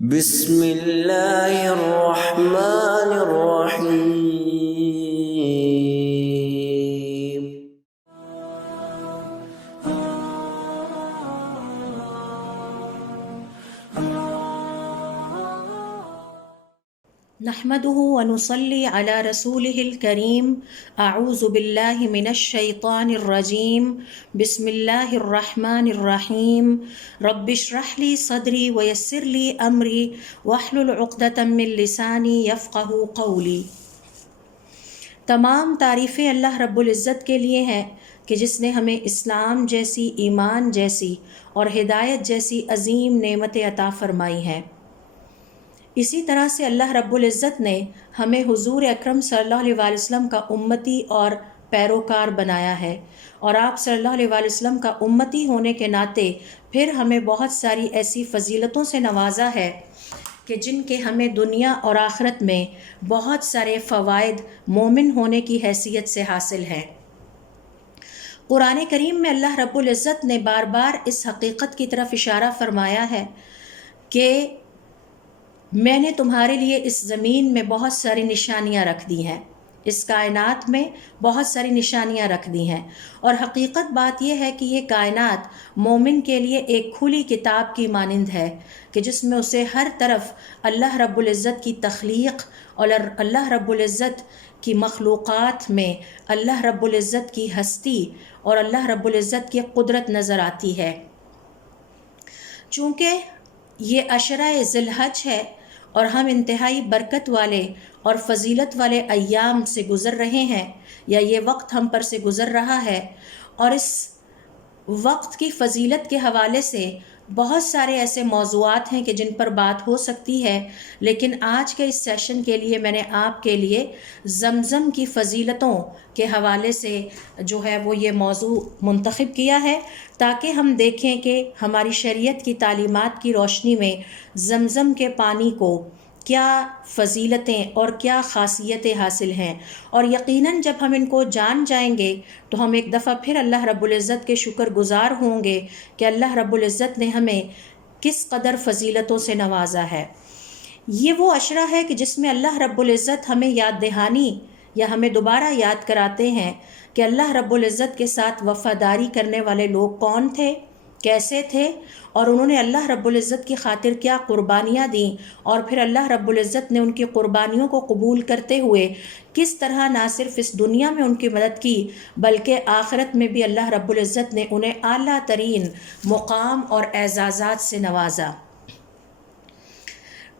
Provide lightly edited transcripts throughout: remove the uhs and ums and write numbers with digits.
بسم اللہ الرحمن الرحیم۔ نحمده ونصلي على رسوله الكريم اعوذ بالله من الشيطان الرجيم بسم الله الرحمن الرحيم رب اشرح لي صدري ويسر لي امري واحلل عقدة من لساني يفقهوا قولي۔ تمام تعریفیں اللہ رب العزت کے لیے ہیں کہ جس نے ہمیں اسلام جیسی، ایمان جیسی اور ہدایت جیسی عظیم نعمتیں عطا فرمائی ہیں۔ اسی طرح سے اللہ رب العزت نے ہمیں حضور اکرم صلی اللہ علیہ وسلم کا امتی اور پیروکار بنایا ہے، اور آپ صلی اللہ علیہ وسلم کا امتی ہونے کے ناطے پھر ہمیں بہت ساری ایسی فضیلتوں سے نوازا ہے کہ جن کے ہمیں دنیا اور آخرت میں بہت سارے فوائد مومن ہونے کی حیثیت سے حاصل ہیں۔ قرآن کریم میں اللہ رب العزت نے بار بار اس حقیقت کی طرف اشارہ فرمایا ہے کہ میں نے تمہارے لیے اس زمین میں بہت ساری نشانیاں رکھ دی ہیں، اس کائنات میں بہت ساری نشانیاں رکھ دی ہیں، اور حقیقت بات یہ ہے کہ یہ کائنات مومن کے لیے ایک کھلی کتاب کی مانند ہے کہ جس میں اسے ہر طرف اللہ رب العزت کی تخلیق اور اللہ رب العزت کی مخلوقات میں اللہ رب العزت کی ہستی اور اللہ رب العزت کی قدرت نظر آتی ہے۔ چونکہ یہ عشرہ ذی الحج ہے اور ہم انتہائی برکت والے اور فضیلت والے ایام سے گزر رہے ہیں، یا یہ وقت ہم پر سے گزر رہا ہے، اور اس وقت کی فضیلت کے حوالے سے بہت سارے ایسے موضوعات ہیں کہ جن پر بات ہو سکتی ہے، لیکن آج کے اس سیشن کے لیے میں نے آپ کے لیے زمزم کی فضیلتوں کے حوالے سے جو ہے وہ یہ موضوع منتخب کیا ہے، تاکہ ہم دیکھیں کہ ہماری شریعت کی تعلیمات کی روشنی میں زمزم کے پانی کو کیا فضیلتیں اور کیا خاصیتیں حاصل ہیں، اور یقیناً جب ہم ان کو جان جائیں گے تو ہم ایک دفعہ پھر اللہ رب العزت کے شکر گزار ہوں گے کہ اللہ رب العزت نے ہمیں کس قدر فضیلتوں سے نوازا ہے۔ یہ وہ عشرہ ہے کہ جس میں اللہ رب العزت ہمیں یاد دہانی یا ہمیں دوبارہ یاد کراتے ہیں کہ اللہ رب العزت کے ساتھ وفاداری کرنے والے لوگ کون تھے، کیسے تھے، اور انہوں نے اللہ رب العزت کی خاطر کیا قربانیاں دیں، اور پھر اللہ رب العزت نے ان کی قربانیوں کو قبول کرتے ہوئے کس طرح نہ صرف اس دنیا میں ان کی مدد کی بلکہ آخرت میں بھی اللہ رب العزت نے انہیں اعلیٰ ترین مقام اور اعزازات سے نوازا۔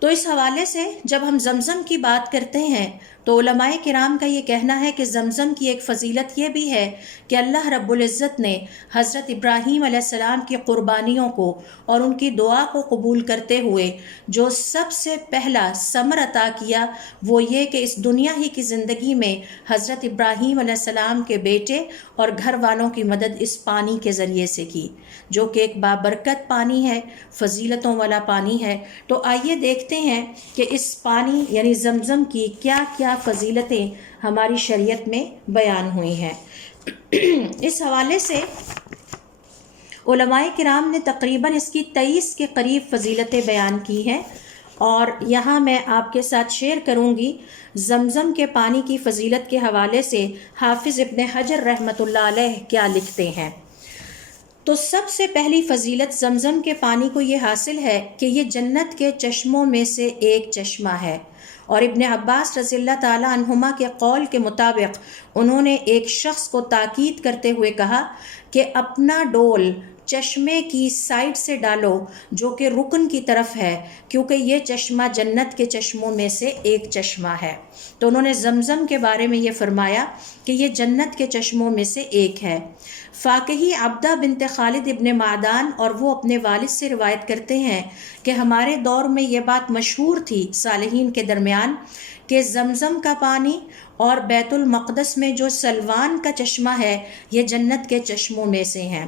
تو اس حوالے سے جب ہم زمزم کی بات کرتے ہیں تو علماء کرام کا یہ کہنا ہے کہ زمزم کی ایک فضیلت یہ بھی ہے کہ اللہ رب العزت نے حضرت ابراہیم علیہ السلام کی قربانیوں کو اور ان کی دعا کو قبول کرتے ہوئے جو سب سے پہلا ثمر عطا کیا وہ یہ کہ اس دنیا ہی کی زندگی میں حضرت ابراہیم علیہ السلام کے بیٹے اور گھر والوں کی مدد اس پانی کے ذریعے سے کی، جو کہ ایک بابرکت پانی ہے، فضیلتوں والا پانی ہے۔ تو آئیے دیکھتے ہیں کہ اس پانی یعنی زمزم کی کیا کیا فضیلتیں ہماری شریعت میں بیان ہوئی ہیں۔ اس حوالے سے علماء کرام نے تقریباً اس کی 23 کے قریب فضیلتیں بیان کی ہیں، اور یہاں میں آپ کے ساتھ شیئر کروں گی زمزم کے پانی کی فضیلت کے حوالے سے حافظ ابن حجر رحمۃ اللہ علیہ کیا لکھتے ہیں۔ تو سب سے پہلی فضیلت زمزم کے پانی کو یہ حاصل ہے کہ یہ جنت کے چشموں میں سے ایک چشمہ ہے، اور ابن عباس رضی اللہ تعالی عنہما کے قول کے مطابق انہوں نے ایک شخص کو تاکید کرتے ہوئے کہا کہ اپنا ڈول چشمے کی سائڈ سے ڈالو جو کہ رکن کی طرف ہے، کیونکہ یہ چشمہ جنت کے چشموں میں سے ایک چشمہ ہے۔ تو انہوں نے زمزم کے بارے میں یہ فرمایا کہ یہ جنت کے چشموں میں سے ایک ہے۔ فاقہی عبدہ بنت خالد ابن معدان اور وہ اپنے والد سے روایت کرتے ہیں کہ ہمارے دور میں یہ بات مشہور تھی صالحین کے درمیان کہ زمزم کا پانی اور بیت المقدس میں جو سلوان کا چشمہ ہے یہ جنت کے چشموں میں سے ہیں۔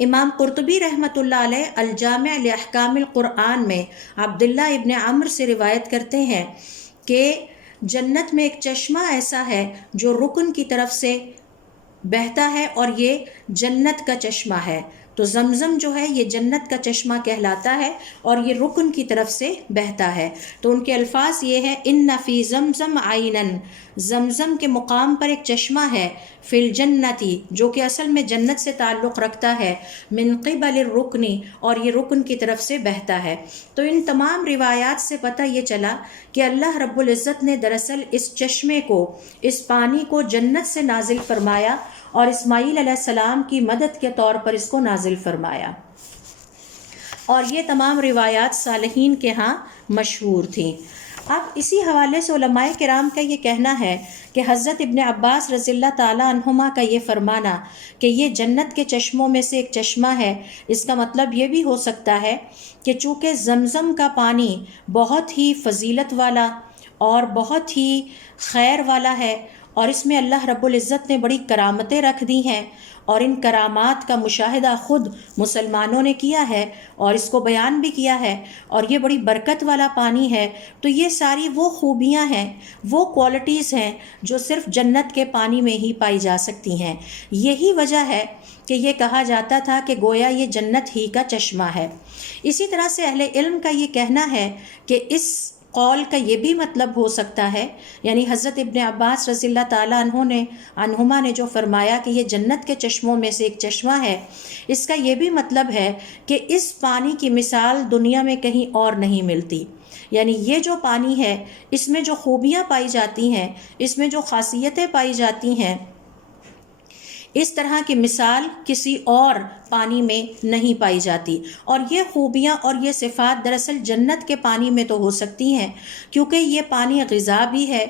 امام قرطبی رحمۃ اللہ علیہ الجامع لاحکام القرآن میں عبداللہ ابن عمرو سے روایت کرتے ہیں کہ جنت میں ایک چشمہ ایسا ہے جو رکن کی طرف سے بہتا ہے، اور یہ جنت کا چشمہ ہے۔ تو زمزم جو ہے یہ جنت کا چشمہ کہلاتا ہے اور یہ رکن کی طرف سے بہتا ہے۔ تو ان کے الفاظ یہ ہے ان فی زمزم عینن، زمزم کے مقام پر ایک چشمہ ہے، فی الجنتی جو کہ اصل میں جنت سے تعلق رکھتا ہے، من قبل الرکنی اور یہ رکن کی طرف سے بہتا ہے۔ تو ان تمام روایات سے پتہ یہ چلا کہ اللہ رب العزت نے دراصل اس چشمے کو، اس پانی کو جنت سے نازل فرمایا اور اسماعیل علیہ السلام کی مدد کے طور پر اس کو نازل فرمایا، اور یہ تمام روایات صالحین کے ہاں مشہور تھیں۔ اب اسی حوالے سے علماء کرام کا یہ کہنا ہے کہ حضرت ابن عباس رضی اللہ تعالیٰ عنہما کا یہ فرمانا کہ یہ جنت کے چشموں میں سے ایک چشمہ ہے، اس کا مطلب یہ بھی ہو سکتا ہے کہ چونکہ زمزم کا پانی بہت ہی فضیلت والا اور بہت ہی خیر والا ہے، اور اس میں اللہ رب العزت نے بڑی کرامتیں رکھ دی ہیں، اور ان کرامات کا مشاہدہ خود مسلمانوں نے کیا ہے اور اس کو بیان بھی کیا ہے، اور یہ بڑی برکت والا پانی ہے، تو یہ ساری وہ خوبیاں ہیں، وہ کوالٹیز ہیں جو صرف جنت کے پانی میں ہی پائی جا سکتی ہیں۔ یہی وجہ ہے کہ یہ کہا جاتا تھا کہ گویا یہ جنت ہی کا چشمہ ہے۔ اسی طرح سے اہل علم کا یہ کہنا ہے کہ اس قول کا یہ بھی مطلب ہو سکتا ہے، یعنی حضرت ابن عباس رضی اللہ تعالیٰ عنہما نے جو فرمایا کہ یہ جنت کے چشموں میں سے ایک چشمہ ہے، اس کا یہ بھی مطلب ہے کہ اس پانی کی مثال دنیا میں کہیں اور نہیں ملتی، یعنی یہ جو پانی ہے اس میں جو خوبیاں پائی جاتی ہیں، اس میں جو خاصیتیں پائی جاتی ہیں، اس طرح کی مثال کسی اور پانی میں نہیں پائی جاتی، اور یہ خوبیاں اور یہ صفات دراصل جنت کے پانی میں تو ہو سکتی ہیں، کیونکہ یہ پانی غذا بھی ہے،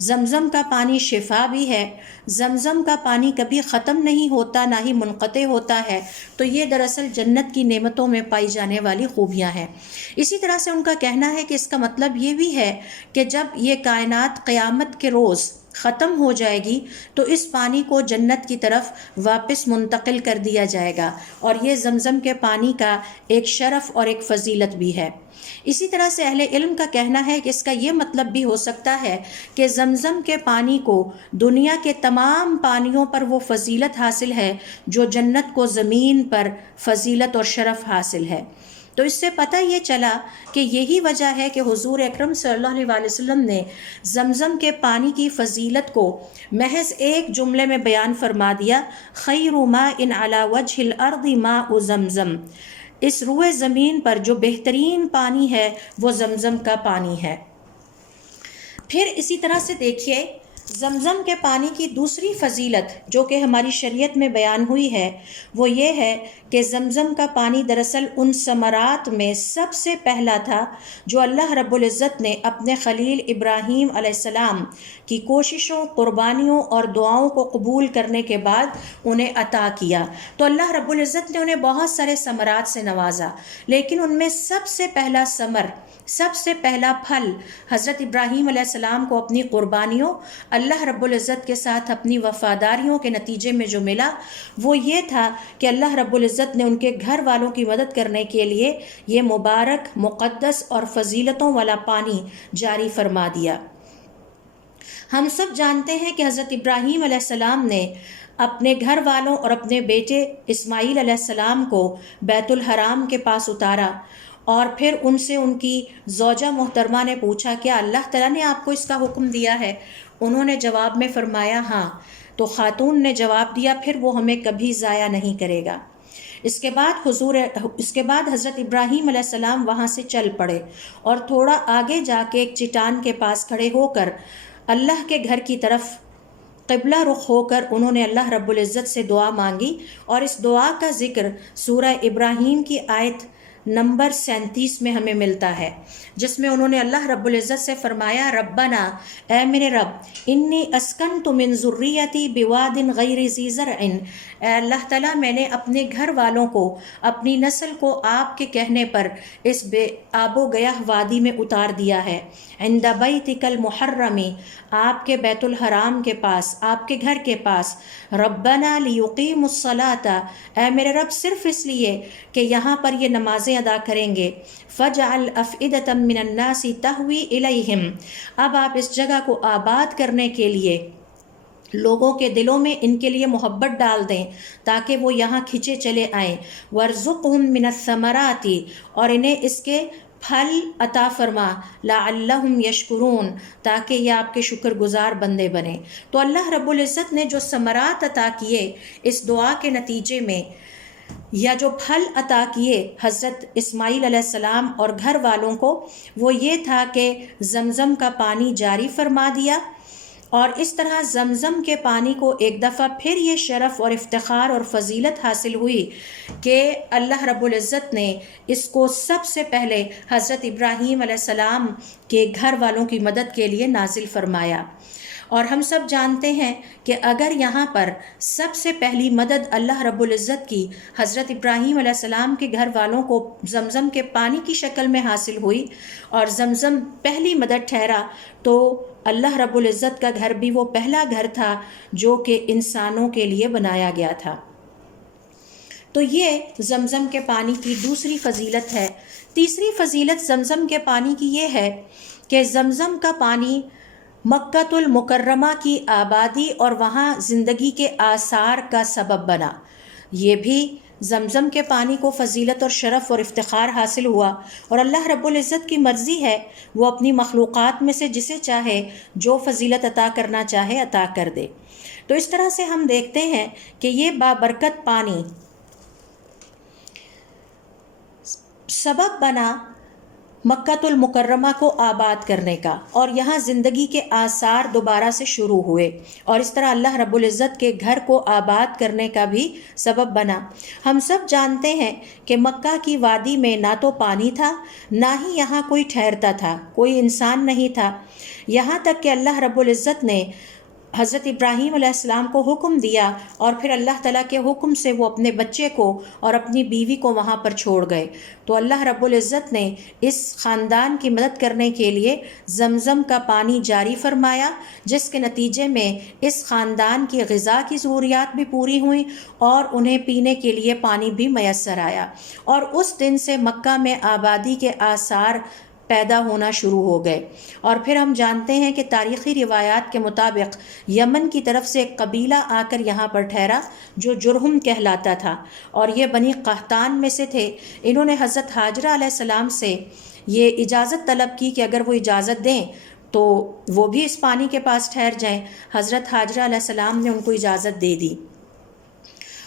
زمزم کا پانی شفا بھی ہے، زمزم کا پانی کبھی ختم نہیں ہوتا نہ ہی منقطع ہوتا ہے، تو یہ دراصل جنت کی نعمتوں میں پائی جانے والی خوبیاں ہیں۔ اسی طرح سے ان کا کہنا ہے کہ اس کا مطلب یہ بھی ہے کہ جب یہ کائنات قیامت کے روز ختم ہو جائے گی تو اس پانی کو جنت کی طرف واپس منتقل کر دیا جائے گا، اور یہ زمزم کے پانی کا ایک شرف اور ایک فضیلت بھی ہے۔ اسی طرح سے اہل علم کا کہنا ہے کہ اس کا یہ مطلب بھی ہو سکتا ہے کہ زمزم کے پانی کو دنیا کے تمام پانیوں پر وہ فضیلت حاصل ہے جو جنت کو زمین پر فضیلت اور شرف حاصل ہے۔ تو اس سے پتہ یہ چلا کہ یہی وجہ ہے کہ حضور اکرم صلی اللہ علیہ وسلم نے زمزم کے پانی کی فضیلت کو محض ایک جملے میں بیان فرما دیا، خیر ماء علی وجہ الارض ماء زمزم، اس روئے زمین پر جو بہترین پانی ہے وہ زمزم کا پانی ہے۔ پھر اسی طرح سے دیکھیے زمزم کے پانی کی دوسری فضیلت جو کہ ہماری شریعت میں بیان ہوئی ہے وہ یہ ہے کہ زمزم کا پانی دراصل ان ثمرات میں سب سے پہلا تھا جو اللہ رب العزت نے اپنے خلیل ابراہیم علیہ السلام کی کوششوں، قربانیوں اور دعاؤں کو قبول کرنے کے بعد انہیں عطا کیا۔ تو اللہ رب العزت نے انہیں بہت سارے ثمرات سے نوازا، لیکن ان میں سب سے پہلا ثمر، سب سے پہلا پھل حضرت ابراہیم علیہ السلام کو اپنی قربانیوں، اللہ رب العزت کے ساتھ اپنی وفاداریوں کے نتیجے میں جو ملا وہ یہ تھا کہ اللہ رب العزت نے ان کے گھر والوں کی مدد کرنے کے لیے یہ مبارک، مقدس اور فضیلتوں والا پانی جاری فرما دیا۔ ہم سب جانتے ہیں کہ حضرت ابراہیم علیہ السلام نے اپنے گھر والوں اور اپنے بیٹے اسماعیل علیہ السلام کو بیت الحرام کے پاس اتارا، اور پھر ان سے ان کی زوجہ محترمہ نے پوچھا کیا اللہ تعالیٰ نے آپ کو اس کا حکم دیا ہے؟ انہوں نے جواب میں فرمایا ہاں۔ تو خاتون نے جواب دیا پھر وہ ہمیں کبھی ضائع نہیں کرے گا۔ اس کے بعد حضرت ابراہیم علیہ السلام وہاں سے چل پڑے اور تھوڑا آگے جا کے ایک چٹان کے پاس کھڑے ہو کر اللہ کے گھر کی طرف قبلہ رخ ہو کر انہوں نے اللہ رب العزت سے دعا مانگی، اور اس دعا کا ذکر سورہ ابراہیم کی آیت نمبر 37 میں ہمیں ملتا ہے، جس میں انہوں نے اللہ رب العزت سے فرمایا ربنا، اے میرے رب، انی اسکنت من ذریتی بواد غیر ذی زرع، اے اللہ تعالیٰ میں نے اپنے گھر والوں کو، اپنی نسل کو آپ کے کہنے پر اس بے آب و گیاہ وادی میں اتار دیا ہے، عند بیتک المحرم، آپ کے بیت الحرام کے پاس، آپ کے گھر کے پاس، ربنا لیقیموا الصلاۃ، اے میرے رب صرف اس لیے کہ یہاں پر یہ نمازیں ادا کریں گے، فجعل افئدۃ من الناس تہوی الیہم، اب آپ اس جگہ کو آباد کرنے کے لیے لوگوں کے دلوں میں ان کے لیے محبت ڈال دیں تاکہ وہ یہاں کھنچے چلے آئیں۔ وَارْزُقْهُم مِّنَ الثَّمَرَاتِ، اور انہیں اس کے پھل عطا فرما، لَعَلَّهُمْ يَشْكُرُونَ، تاکہ یہ آپ کے شکر گزار بندے بنیں۔ تو اللہ رب العزت نے جو ثمرات عطا کیے اس دعا کے نتیجے میں، یا جو پھل عطا کیے حضرت اسماعیل علیہ السلام اور گھر والوں کو، وہ یہ تھا کہ زمزم کا پانی جاری فرما دیا، اور اس طرح زمزم کے پانی کو ایک دفعہ پھر یہ شرف اور افتخار اور فضیلت حاصل ہوئی کہ اللہ رب العزت نے اس کو سب سے پہلے حضرت ابراہیم علیہ السلام کے گھر والوں کی مدد کے لیے نازل فرمایا۔ اور ہم سب جانتے ہیں کہ اگر یہاں پر سب سے پہلی مدد اللہ رب العزت کی حضرت ابراہیم علیہ السلام کے گھر والوں کو زمزم کے پانی کی شکل میں حاصل ہوئی اور زمزم پہلی مدد ٹھہرا، تو اللہ رب العزت کا گھر بھی وہ پہلا گھر تھا جو کہ انسانوں کے لیے بنایا گیا تھا۔ تو یہ زمزم کے پانی کی دوسری فضیلت ہے۔ تیسری فضیلت زمزم کے پانی کی یہ ہے کہ زمزم کا پانی مکہ المکرمہ کی آبادی اور وہاں زندگی کے آثار کا سبب بنا۔ یہ بھی زمزم کے پانی کو فضیلت اور شرف اور افتخار حاصل ہوا، اور اللہ رب العزت کی مرضی ہے وہ اپنی مخلوقات میں سے جسے چاہے جو فضیلت عطا کرنا چاہے عطا کر دے۔ تو اس طرح سے ہم دیکھتے ہیں کہ یہ بابرکت پانی سبب بنا مکہ المکرمہ کو آباد کرنے کا، اور یہاں زندگی کے آثار دوبارہ سے شروع ہوئے، اور اس طرح اللہ رب العزت کے گھر کو آباد کرنے کا بھی سبب بنا۔ ہم سب جانتے ہیں کہ مکہ کی وادی میں نہ تو پانی تھا، نہ ہی یہاں کوئی ٹھہرتا تھا، کوئی انسان نہیں تھا، یہاں تک کہ اللہ رب العزت نے حضرت ابراہیم علیہ السلام کو حکم دیا، اور پھر اللہ تعالیٰ کے حکم سے وہ اپنے بچے کو اور اپنی بیوی کو وہاں پر چھوڑ گئے۔ تو اللہ رب العزت نے اس خاندان کی مدد کرنے کے لیے زمزم کا پانی جاری فرمایا، جس کے نتیجے میں اس خاندان کی غذا کی ضروریات بھی پوری ہوئیں اور انہیں پینے کے لیے پانی بھی میسر آیا، اور اس دن سے مکہ میں آبادی کے آثار پیدا ہونا شروع ہو گئے۔ اور پھر ہم جانتے ہیں کہ تاریخی روایات کے مطابق یمن کی طرف سے ایک قبیلہ آ کر یہاں پر ٹھہرا جو جرہم کہلاتا تھا، اور یہ بنی قحطان میں سے تھے۔ انہوں نے حضرت ہاجرہ علیہ السلام سے یہ اجازت طلب کی کہ اگر وہ اجازت دیں تو وہ بھی اس پانی کے پاس ٹھہر جائیں۔ حضرت ہاجرہ علیہ السلام نے ان کو اجازت دے دی،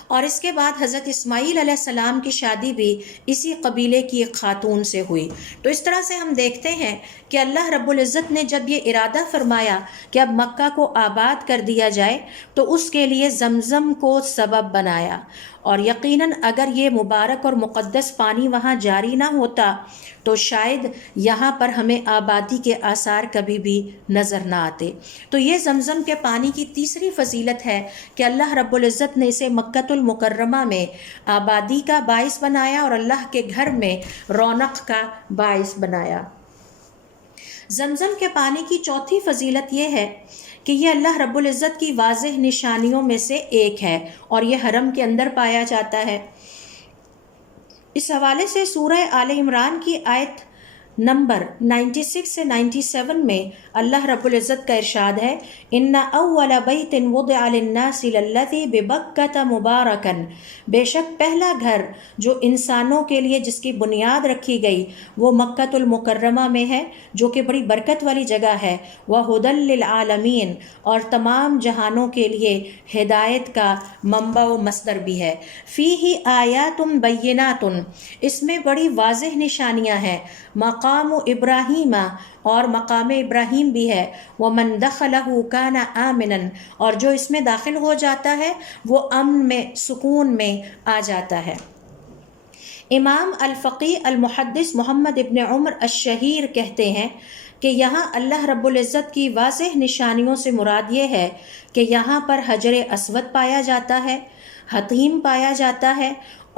اور اس کے بعد حضرت اسماعیل علیہ السلام کی شادی بھی اسی قبیلے کی ایک خاتون سے ہوئی۔ تو اس طرح سے ہم دیکھتے ہیں کہ اللہ رب العزت نے جب یہ ارادہ فرمایا کہ اب مکہ کو آباد کر دیا جائے تو اس کے لیے زمزم کو سبب بنایا، اور یقیناً اگر یہ مبارک اور مقدس پانی وہاں جاری نہ ہوتا تو شاید یہاں پر ہمیں آبادی کے آثار کبھی بھی نظر نہ آتے۔ تو یہ زمزم کے پانی کی تیسری فضیلت ہے کہ اللہ رب العزت نے اسے مکہ المکرمہ میں آبادی کا باعث بنایا اور اللہ کے گھر میں رونق کا باعث بنایا۔ زمزم کے پانی کی چوتھی فضیلت یہ ہے کہ یہ اللہ رب العزت کی واضح نشانیوں میں سے ایک ہے، اور یہ حرم کے اندر پایا جاتا ہے۔ اس حوالے سے سورہ آل عمران کی آیت نمبر 96 سے 97 میں اللہ رب العزت کا ارشاد ہے، ان اول بیت وضع للناس للذی ببکۃ مبارکا، بے شک پہلا گھر جو انسانوں کے لیے جس کی بنیاد رکھی گئی وہ مکہ المکرمہ میں ہے، جو کہ بڑی برکت والی جگہ ہے، وہدی للعالمین، اور تمام جہانوں کے لیے ہدایت کا منبع و مصدر بھی ہے۔ فیہ آیات بینات، اس میں بڑی واضح نشانیاں ہیں، مقام ابراہیم، اور مقام ابراہیم بھی ہے، ومن دخلہ کان آمنا، اور جو اس میں داخل ہو جاتا ہے وہ امن میں سکون میں آ جاتا ہے۔ امام الفقی المحدث محمد ابن عمر الشہیر کہتے ہیں کہ یہاں اللہ رب العزت کی واضح نشانیوں سے مراد یہ ہے کہ یہاں پر حجر اسود پایا جاتا ہے، حتیم پایا جاتا ہے،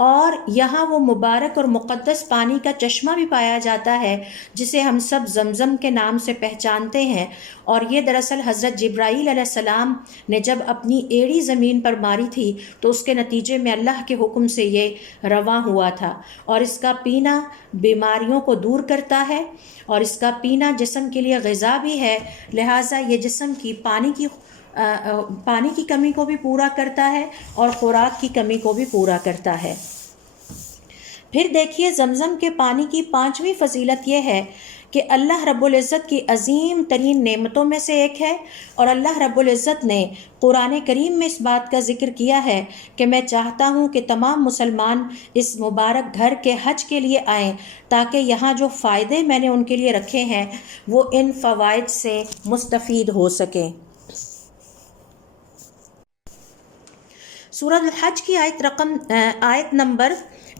اور یہاں وہ مبارک اور مقدس پانی کا چشمہ بھی پایا جاتا ہے جسے ہم سب زمزم کے نام سے پہچانتے ہیں، اور یہ دراصل حضرت جبرائیل علیہ السلام نے جب اپنی ایڑی زمین پر ماری تھی تو اس کے نتیجے میں اللہ کے حکم سے یہ رواں ہوا تھا، اور اس کا پینا بیماریوں کو دور کرتا ہے، اور اس کا پینا جسم کے لیے غذا بھی ہے، لہٰذا یہ جسم کی پانی کی پانی کی کمی کو بھی پورا کرتا ہے اور خوراک کی کمی کو بھی پورا کرتا ہے۔ پھر دیکھیے زمزم کے پانی کی 5ویں فضیلت یہ ہے کہ اللہ رب العزت کی عظیم ترین نعمتوں میں سے ایک ہے، اور اللہ رب العزت نے قرآن کریم میں اس بات کا ذکر کیا ہے کہ میں چاہتا ہوں کہ تمام مسلمان اس مبارک گھر کے حج کے لیے آئیں تاکہ یہاں جو فائدے میں نے ان کے لیے رکھے ہیں وہ ان فوائد سے مستفید ہو سکیں۔ سورۃ الحج کی آیت نمبر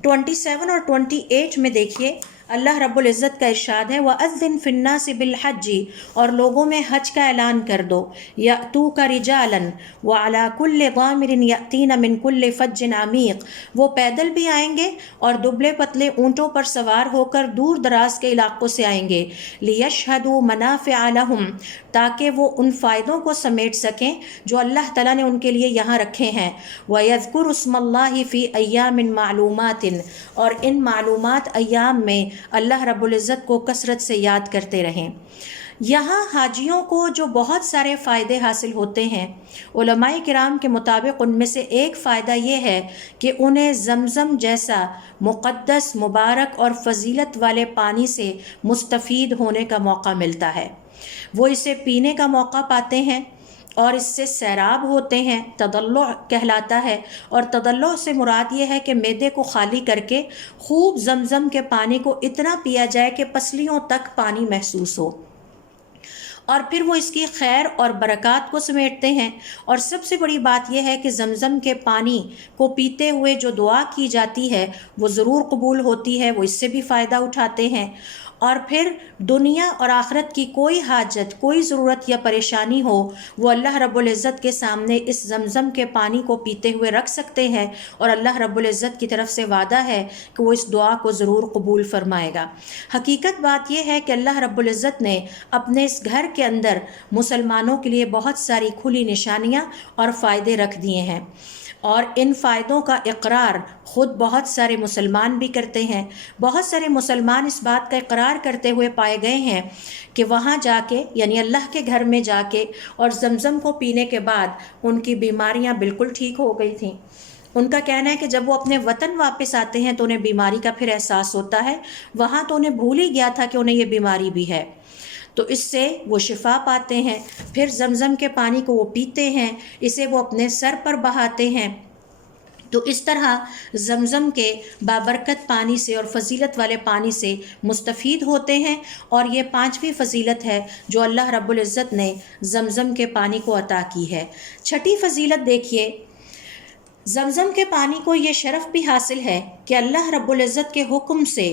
27 اور 28 میں دیکھیے اللہ رب العزت کا ارشاد ہے وَأَذِّن فِي النَّاسِ بِالْحَجِّ، اور لوگوں میں حج کا اعلان کر دو، يَأْتُوكَ رِجَالًا وَعَلَى كُلِّ ضَامِرٍ يَأْتِينَ مِنْ كُلِّ فَجٍّ عَمِيقٍ، وہ پیدل بھی آئیں گے اور دبلے پتلے اونٹوں پر سوار ہو کر دور دراز کے علاقوں سے آئیں گے، لِيَشْهَدُوا مَنَافِعَ لَهُمْ، تاکہ وہ ان فائدوں کو سمیٹ سکیں جو اللہ تعالیٰ نے ان کے لیے یہاں رکھے ہیں، وَيَذْكُرُ اسْمَ اللَّهِ فِي أَيَّامٍ مَعْلُومَاتٍ، اور ان معلومات ایام میں اللہ رب العزت کو کثرت سے یاد کرتے رہیں۔ یہاں حاجیوں کو جو بہت سارے فائدے حاصل ہوتے ہیں، علماء کرام کے مطابق ان میں سے ایک فائدہ یہ ہے کہ انہیں زمزم جیسا مقدس، مبارک اور فضیلت والے پانی سے مستفید ہونے کا موقع ملتا ہے۔ وہ اسے پینے کا موقع پاتے ہیں اور اس سے سیراب ہوتے ہیں، تدلع کہلاتا ہے، اور تدلع سے مراد یہ ہے کہ معدے کو خالی کر کے خوب زمزم کے پانی کو اتنا پیا جائے کہ پسلیوں تک پانی محسوس ہو، اور پھر وہ اس کی خیر اور برکات کو سمیٹتے ہیں۔ اور سب سے بڑی بات یہ ہے کہ زمزم کے پانی کو پیتے ہوئے جو دعا کی جاتی ہے وہ ضرور قبول ہوتی ہے، وہ اس سے بھی فائدہ اٹھاتے ہیں، اور پھر دنیا اور آخرت کی کوئی حاجت، کوئی ضرورت یا پریشانی ہو وہ اللہ رب العزت کے سامنے اس زمزم کے پانی کو پیتے ہوئے رکھ سکتے ہیں، اور اللہ رب العزت کی طرف سے وعدہ ہے کہ وہ اس دعا کو ضرور قبول فرمائے گا۔ حقیقت بات یہ ہے کہ اللہ رب العزت نے اپنے اس گھر کے اندر مسلمانوں کے لیے بہت ساری کھلی نشانیاں اور فائدے رکھ دیے ہیں، اور ان فائدوں کا اقرار خود بہت سارے مسلمان بھی کرتے ہیں۔ بہت سارے مسلمان اس بات کا اقرار کرتے ہوئے پائے گئے ہیں کہ وہاں جا کے، یعنی اللہ کے گھر میں جا کے اور زمزم کو پینے کے بعد ان کی بیماریاں بالکل ٹھیک ہو گئی تھیں۔ ان کا کہنا ہے کہ جب وہ اپنے وطن واپس آتے ہیں تو انہیں بیماری کا پھر احساس ہوتا ہے، وہاں تو انہیں بھول ہی گیا تھا کہ انہیں یہ بیماری بھی ہے، تو اس سے وہ شفا پاتے ہیں۔ پھر زمزم کے پانی کو وہ پیتے ہیں، اسے وہ اپنے سر پر بہاتے ہیں، تو اس طرح زمزم کے بابرکت پانی سے اور فضیلت والے پانی سے مستفید ہوتے ہیں، اور یہ 5ویں فضیلت ہے جو اللہ رب العزت نے زمزم کے پانی کو عطا کی ہے۔ 6ٹھی فضیلت دیکھیے، زمزم کے پانی کو یہ شرف بھی حاصل ہے کہ اللہ رب العزت کے حکم سے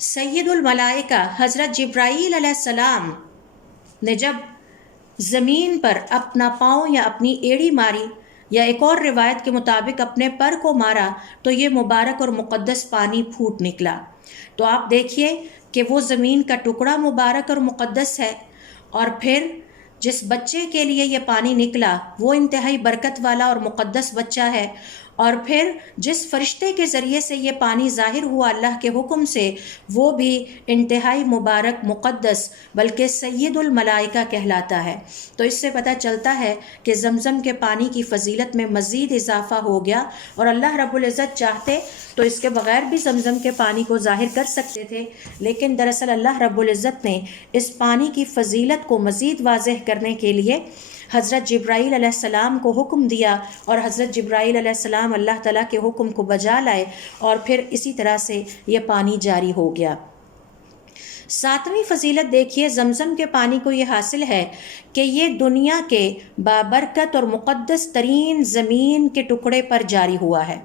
سید الملائکہ حضرت جبرائیل علیہ السلام نے جب زمین پر اپنا پاؤں یا اپنی ایڑی ماری، یا ایک اور روایت کے مطابق اپنے پر کو مارا، تو یہ مبارک اور مقدس پانی پھوٹ نکلا۔ تو آپ دیکھیے کہ وہ زمین کا ٹکڑا مبارک اور مقدس ہے، اور پھر جس بچے کے لیے یہ پانی نکلا وہ انتہائی برکت والا اور مقدس بچہ ہے، اور پھر جس فرشتے کے ذریعے سے یہ پانی ظاہر ہوا اللہ کے حکم سے، وہ بھی انتہائی مبارک، مقدس، بلکہ سید الملائکہ کہلاتا ہے۔ تو اس سے پتہ چلتا ہے کہ زمزم کے پانی کی فضیلت میں مزید اضافہ ہو گیا، اور اللہ رب العزت چاہتے تو اس کے بغیر بھی زمزم کے پانی کو ظاہر کر سکتے تھے، لیکن دراصل اللہ رب العزت نے اس پانی کی فضیلت کو مزید واضح کرنے کے لیے حضرت جبرائیل علیہ السلام کو حکم دیا، اور حضرت جبرائیل علیہ السلام اللہ تعالیٰ کے حکم کو بجا لائے، اور پھر اسی طرح سے یہ پانی جاری ہو گیا۔ 7ویں فضیلت دیکھیے، زمزم کے پانی کو یہ حاصل ہے کہ یہ دنیا کے بابرکت اور مقدس ترین زمین کے ٹکڑے پر جاری ہوا ہے۔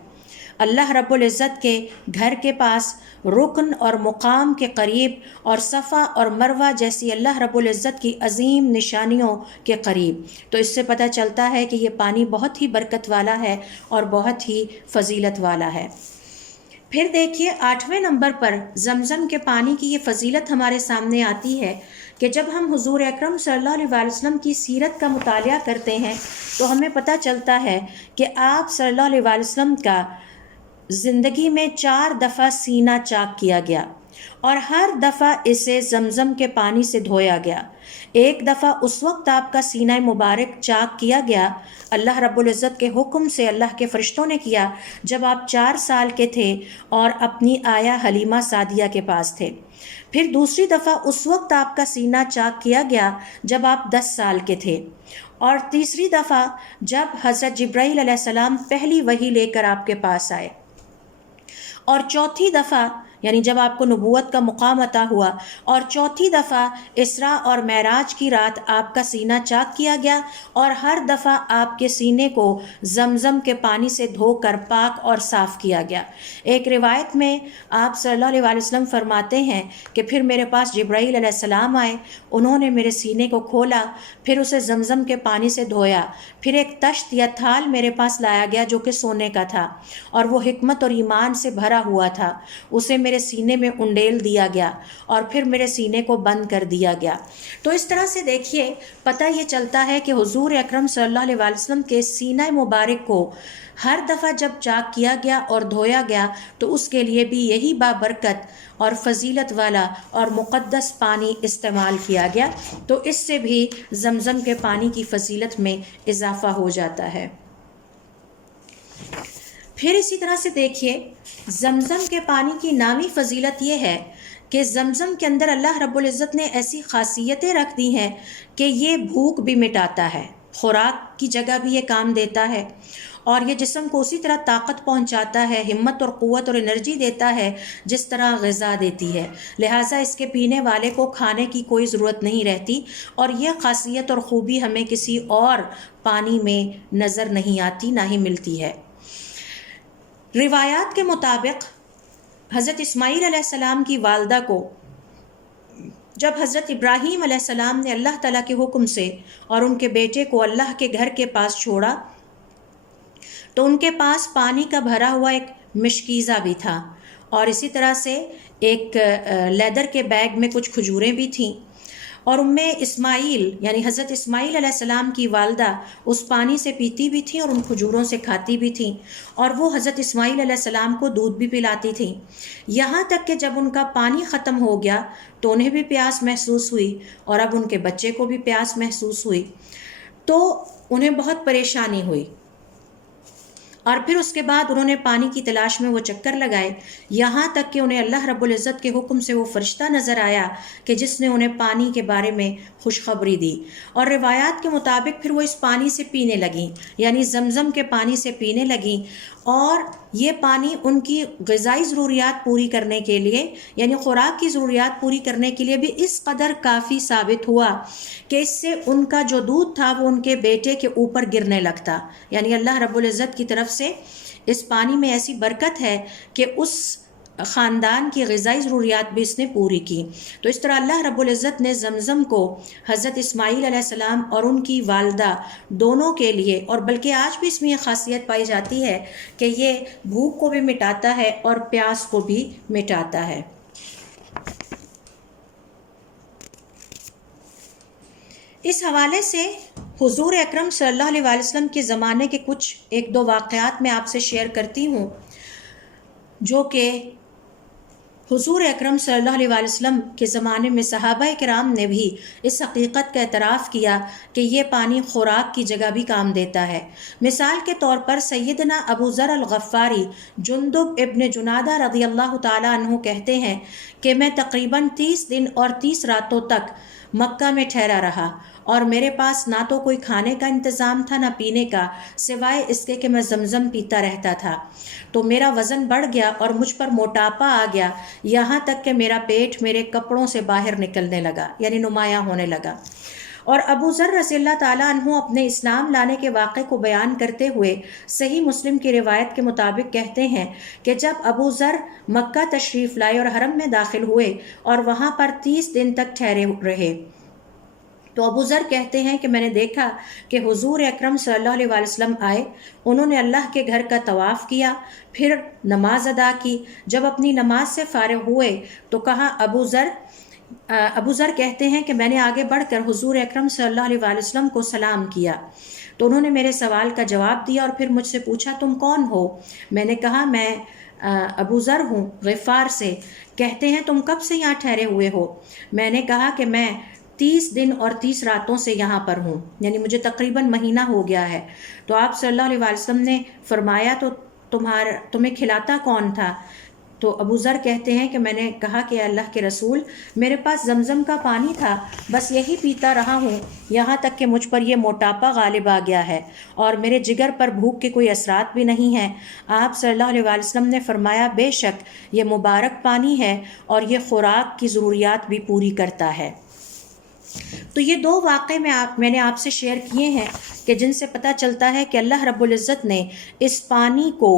اللہ رب العزت کے گھر کے پاس، رکن اور مقام کے قریب، اور صفا اور مروہ جیسی اللہ رب العزت کی عظیم نشانیوں کے قریب۔ تو اس سے پتہ چلتا ہے کہ یہ پانی بہت ہی برکت والا ہے اور بہت ہی فضیلت والا ہے۔ پھر دیکھیے 8ویں نمبر پر زمزم کے پانی کی یہ فضیلت ہمارے سامنے آتی ہے کہ جب ہم حضور اکرم صلی اللہ علیہ وسلم کی سیرت کا مطالعہ کرتے ہیں تو ہمیں پتہ چلتا ہے کہ آپ صلی اللہ علیہ وسلم کا زندگی میں 4 دفعہ سینہ چاک کیا گیا، اور ہر دفعہ اسے زمزم کے پانی سے دھویا گیا۔ ایک دفعہ اس وقت آپ کا سینہ مبارک چاک کیا گیا، اللہ رب العزت کے حکم سے اللہ کے فرشتوں نے کیا، جب آپ 4 سال کے تھے اور اپنی آیا حلیمہ سعدیہ کے پاس تھے۔ پھر دوسری دفعہ اس وقت آپ کا سینہ چاک کیا گیا جب آپ 10 سال کے تھے، اور تیسری دفعہ جب حضرت جبرائیل علیہ السلام پہلی وحی لے کر آپ کے پاس آئے، اور چوتھی دفعہ یعنی جب آپ کو نبوت کا مقام عطا ہوا، اور چوتھی دفعہ اسراء اور معراج کی رات آپ کا سینہ چاک کیا گیا، اور ہر دفعہ آپ کے سینے کو زمزم کے پانی سے دھو کر پاک اور صاف کیا گیا۔ ایک روایت میں آپ صلی اللہ علیہ وسلم فرماتے ہیں کہ پھر میرے پاس جبرائیل علیہ السلام آئے، انہوں نے میرے سینے کو کھولا، پھر اسے زمزم کے پانی سے دھویا، پھر ایک تشت یا تھال میرے پاس لایا گیا جو کہ سونے کا تھا اور وہ حکمت اور ایمان سے بھرا ہوا تھا، اسے میرے سینے میں انڈیل دیا گیا اور پھر میرے سینے کو بند کر دیا گیا۔ تو اس طرح سے دیکھیے پتہ یہ چلتا ہے کہ حضور اکرم صلی اللہ علیہ وسلم کے سینہ مبارک کو ہر دفعہ جب چاک کیا گیا اور دھویا گیا تو اس کے لیے بھی یہی بابرکت اور فضیلت والا اور مقدس پانی استعمال کیا گیا، تو اس سے بھی زمزم کے پانی کی فضیلت میں اضافہ ہو جاتا ہے۔ پھر اسی طرح سے دیکھیے زمزم کے پانی کی نامی فضیلت یہ ہے کہ زمزم کے اندر اللہ رب العزت نے ایسی خاصیتیں رکھ دی ہیں کہ یہ بھوک بھی مٹاتا ہے، خوراک کی جگہ بھی یہ کام دیتا ہے، اور یہ جسم کو اسی طرح طاقت پہنچاتا ہے، ہمت اور قوت اور انرجی دیتا ہے جس طرح غذا دیتی ہے، لہٰذا اس کے پینے والے کو کھانے کی کوئی ضرورت نہیں رہتی، اور یہ خاصیت اور خوبی ہمیں کسی اور پانی میں نظر نہیں آتی، نہ ہی ملتی ہے۔ روایات کے مطابق حضرت اسماعیل علیہ السلام کی والدہ کو جب حضرت ابراہیم علیہ السلام نے اللہ تعالیٰ کے حکم سے اور ان کے بیٹے کو اللہ کے گھر کے پاس چھوڑا تو ان کے پاس پانی کا بھرا ہوا ایک مشکیزہ بھی تھا، اور اسی طرح سے ایک لیدر کے بیگ میں کچھ کھجوریں بھی تھیں، اور اسماعیل یعنی حضرت اسماعیل علیہ السلام کی والدہ اس پانی سے پیتی بھی تھیں اور ان کھجوروں سے کھاتی بھی تھیں، اور وہ حضرت اسماعیل علیہ السلام کو دودھ بھی پلاتی تھیں، یہاں تک کہ جب ان کا پانی ختم ہو گیا تو انہیں بھی پیاس محسوس ہوئی، اور اب ان کے بچے کو بھی پیاس محسوس ہوئی، تو انہیں بہت پریشانی ہوئی، اور پھر اس کے بعد انہوں نے پانی کی تلاش میں وہ چکر لگائے، یہاں تک کہ انہیں اللہ رب العزت کے حکم سے وہ فرشتہ نظر آیا کہ جس نے انہیں پانی کے بارے میں خوشخبری دی، اور روایات کے مطابق پھر وہ اس پانی سے پینے لگیں، یعنی زمزم کے پانی سے پینے لگیں، اور یہ پانی ان کی غذائی ضروریات پوری کرنے کے لیے یعنی خوراک کی ضروریات پوری کرنے کے لیے بھی اس قدر کافی ثابت ہوا کہ اس سے ان کا جو دودھ تھا وہ ان کے بیٹے کے اوپر گرنے لگتا، یعنی اللہ رب العزت کی طرف سے اس پانی میں ایسی برکت ہے کہ اس خاندان کی غذائی ضروریات بھی اس نے پوری کی۔ تو اس طرح اللہ رب العزت نے زمزم کو حضرت اسماعیل علیہ السلام اور ان کی والدہ دونوں کے لیے، اور بلکہ آج بھی اس میں یہ خاصیت پائی جاتی ہے کہ یہ بھوک کو بھی مٹاتا ہے اور پیاس کو بھی مٹاتا ہے۔ اس حوالے سے حضور اکرم صلی اللہ علیہ وسلم کے زمانے کے کچھ ایک دو واقعات میں آپ سے شیئر کرتی ہوں، جو کہ حضور اکرم صلی اللہ علیہ وسلم کے زمانے میں صحابہ کرام نے بھی اس حقیقت کا اعتراف کیا کہ یہ پانی خوراک کی جگہ بھی کام دیتا ہے۔ مثال کے طور پر سیدنا ابو ذر الغفاری جندب ابن جنادہ رضی اللہ تعالیٰ عنہ کہتے ہیں کہ میں تقریباً 30 دن اور 30 راتوں تک مکہ میں ٹھہرا رہا، اور میرے پاس نہ تو کوئی کھانے کا انتظام تھا نہ پینے کا، سوائے اس کے کہ میں زمزم پیتا رہتا تھا، تو میرا وزن بڑھ گیا اور مجھ پر موٹاپا آ گیا، یہاں تک کہ میرا پیٹ میرے کپڑوں سے باہر نکلنے لگا، یعنی نمایاں ہونے لگا۔ اور ابو ذر رضی اللہ تعالیٰ عنہ اپنے اسلام لانے کے واقعے کو بیان کرتے ہوئے صحیح مسلم کی روایت کے مطابق کہتے ہیں کہ جب ابو ذر مکہ تشریف لائے اور حرم میں داخل ہوئے اور وہاں پر 30 دن تک ٹھہرے رہے، تو ابو ذر کہتے ہیں کہ میں نے دیکھا کہ حضور اکرم صلی اللہ علیہ وسلم آئے، انہوں نے اللہ کے گھر کا طواف کیا، پھر نماز ادا کی، جب اپنی نماز سے فارغ ہوئے تو کہا ابو ذر کہتے ہیں کہ میں نے آگے بڑھ کر حضور اکرم صلی اللہ علیہ وسلم کو سلام کیا، تو انہوں نے میرے سوال کا جواب دیا اور پھر مجھ سے پوچھا تم کون ہو؟ میں نے کہا میں ابو ذر ہوں غفار سے، کہتے ہیں تم کب سے یہاں ٹھہرے ہوئے ہو؟ میں نے کہا کہ میں 30 دن اور 30 راتوں سے یہاں پر ہوں، یعنی مجھے تقریباً مہینہ ہو گیا ہے۔ تو آپ صلی اللہ علیہ وسلم نے فرمایا تو تمہیں کھلاتا کون تھا؟ تو ابو ذر کہتے ہیں کہ میں نے کہا کہ اللہ کے رسول، میرے پاس زمزم کا پانی تھا، بس یہی پیتا رہا ہوں یہاں تک کہ مجھ پر یہ موٹاپا غالب آ گیا ہے اور میرے جگر پر بھوک کے کوئی اثرات بھی نہیں ہیں۔ آپ صلی اللہ علیہ وسلم نے فرمایا بے شک یہ مبارک پانی ہے اور یہ خوراک کی ضروریات بھی پوری کرتا ہے۔ تو یہ دو واقعے میں نے آپ سے شیئر کیے ہیں کہ جن سے پتہ چلتا ہے کہ اللہ رب العزت نے اس پانی کو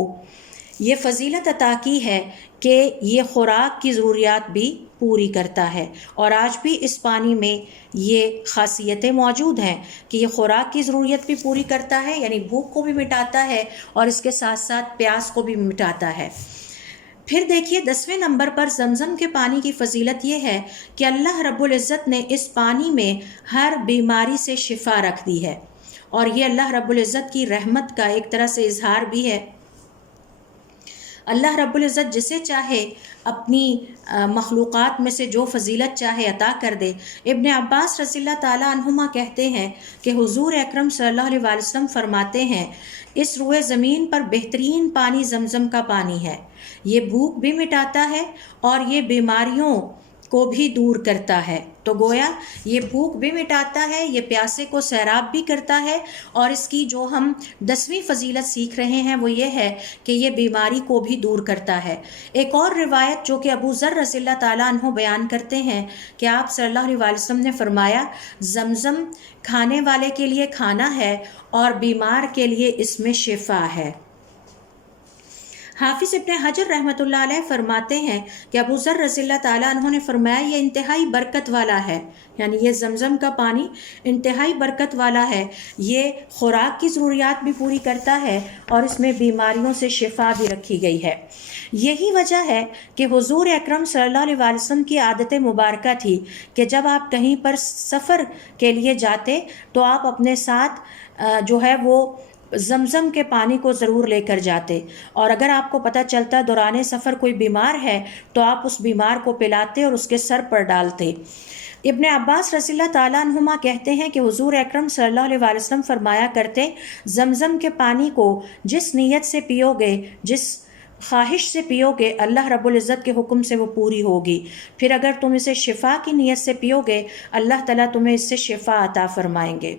یہ فضیلت عطا کی ہے کہ یہ خوراک کی ضروریات بھی پوری کرتا ہے، اور آج بھی اس پانی میں یہ خاصیتیں موجود ہیں کہ یہ خوراک کی ضروریت بھی پوری کرتا ہے، یعنی بھوک کو بھی مٹاتا ہے اور اس کے ساتھ ساتھ پیاس کو بھی مٹاتا ہے۔ پھر دیکھیے 10ویں نمبر پر زمزم کے پانی کی فضیلت یہ ہے کہ اللہ رب العزت نے اس پانی میں ہر بیماری سے شفا رکھ دی ہے، اور یہ اللہ رب العزت کی رحمت کا ایک طرح سے اظہار بھی ہے۔ اللہ رب العزت جسے چاہے اپنی مخلوقات میں سے جو فضیلت چاہے عطا کر دے۔ ابن عباس رضی اللہ تعالیٰ عنہما کہتے ہیں کہ حضور اکرم صلی اللہ علیہ وسلم فرماتے ہیں اس روئے زمین پر بہترین پانی زمزم کا پانی ہے، یہ بھوک بھی مٹاتا ہے اور یہ بیماریوں کو بھی دور کرتا ہے۔ تو گویا یہ بھوک بھی مٹاتا ہے، یہ پیاسے کو سیراب بھی کرتا ہے، اور اس کی جو ہم 10ویں فضیلت سیکھ رہے ہیں وہ یہ ہے کہ یہ بیماری کو بھی دور کرتا ہے۔ ایک اور روایت جو کہ ابو ذر رضی اللہ تعالیٰ عنہ بیان کرتے ہیں کہ آپ صلی اللہ علیہ وسلم نے فرمایا زمزم کھانے والے کے لیے کھانا ہے اور بیمار کے لیے اس میں شفا ہے۔ حافظ ابن حجر رحمۃ اللہ علیہ فرماتے ہیں کہ ابو ذر رضی اللہ تعالیٰ عنہ نے فرمایا یہ انتہائی برکت والا ہے، یعنی یہ زمزم کا پانی انتہائی برکت والا ہے، یہ خوراک کی ضروریات بھی پوری کرتا ہے اور اس میں بیماریوں سے شفا بھی رکھی گئی ہے۔ یہی وجہ ہے کہ حضور اکرم صلی اللہ علیہ وسلم کی عادت مبارکہ تھی کہ جب آپ کہیں پر سفر کے لیے جاتے تو آپ اپنے ساتھ جو ہے وہ زمزم کے پانی کو ضرور لے کر جاتے، اور اگر آپ کو پتہ چلتا دوران سفر کوئی بیمار ہے تو آپ اس بیمار کو پلاتے اور اس کے سر پر ڈالتے۔ ابن عباس رضی اللہ تعالیٰ عنہما کہتے ہیں کہ حضور اکرم صلی اللہ علیہ وسلم فرمایا کرتے زمزم کے پانی کو جس نیت سے پیو گے، جس خواہش سے پیو گے، اللہ رب العزت کے حکم سے وہ پوری ہوگی، پھر اگر تم اسے شفا کی نیت سے پیو گے اللہ تعالیٰ تمہیں اس سے شفا عطا فرمائیں گے۔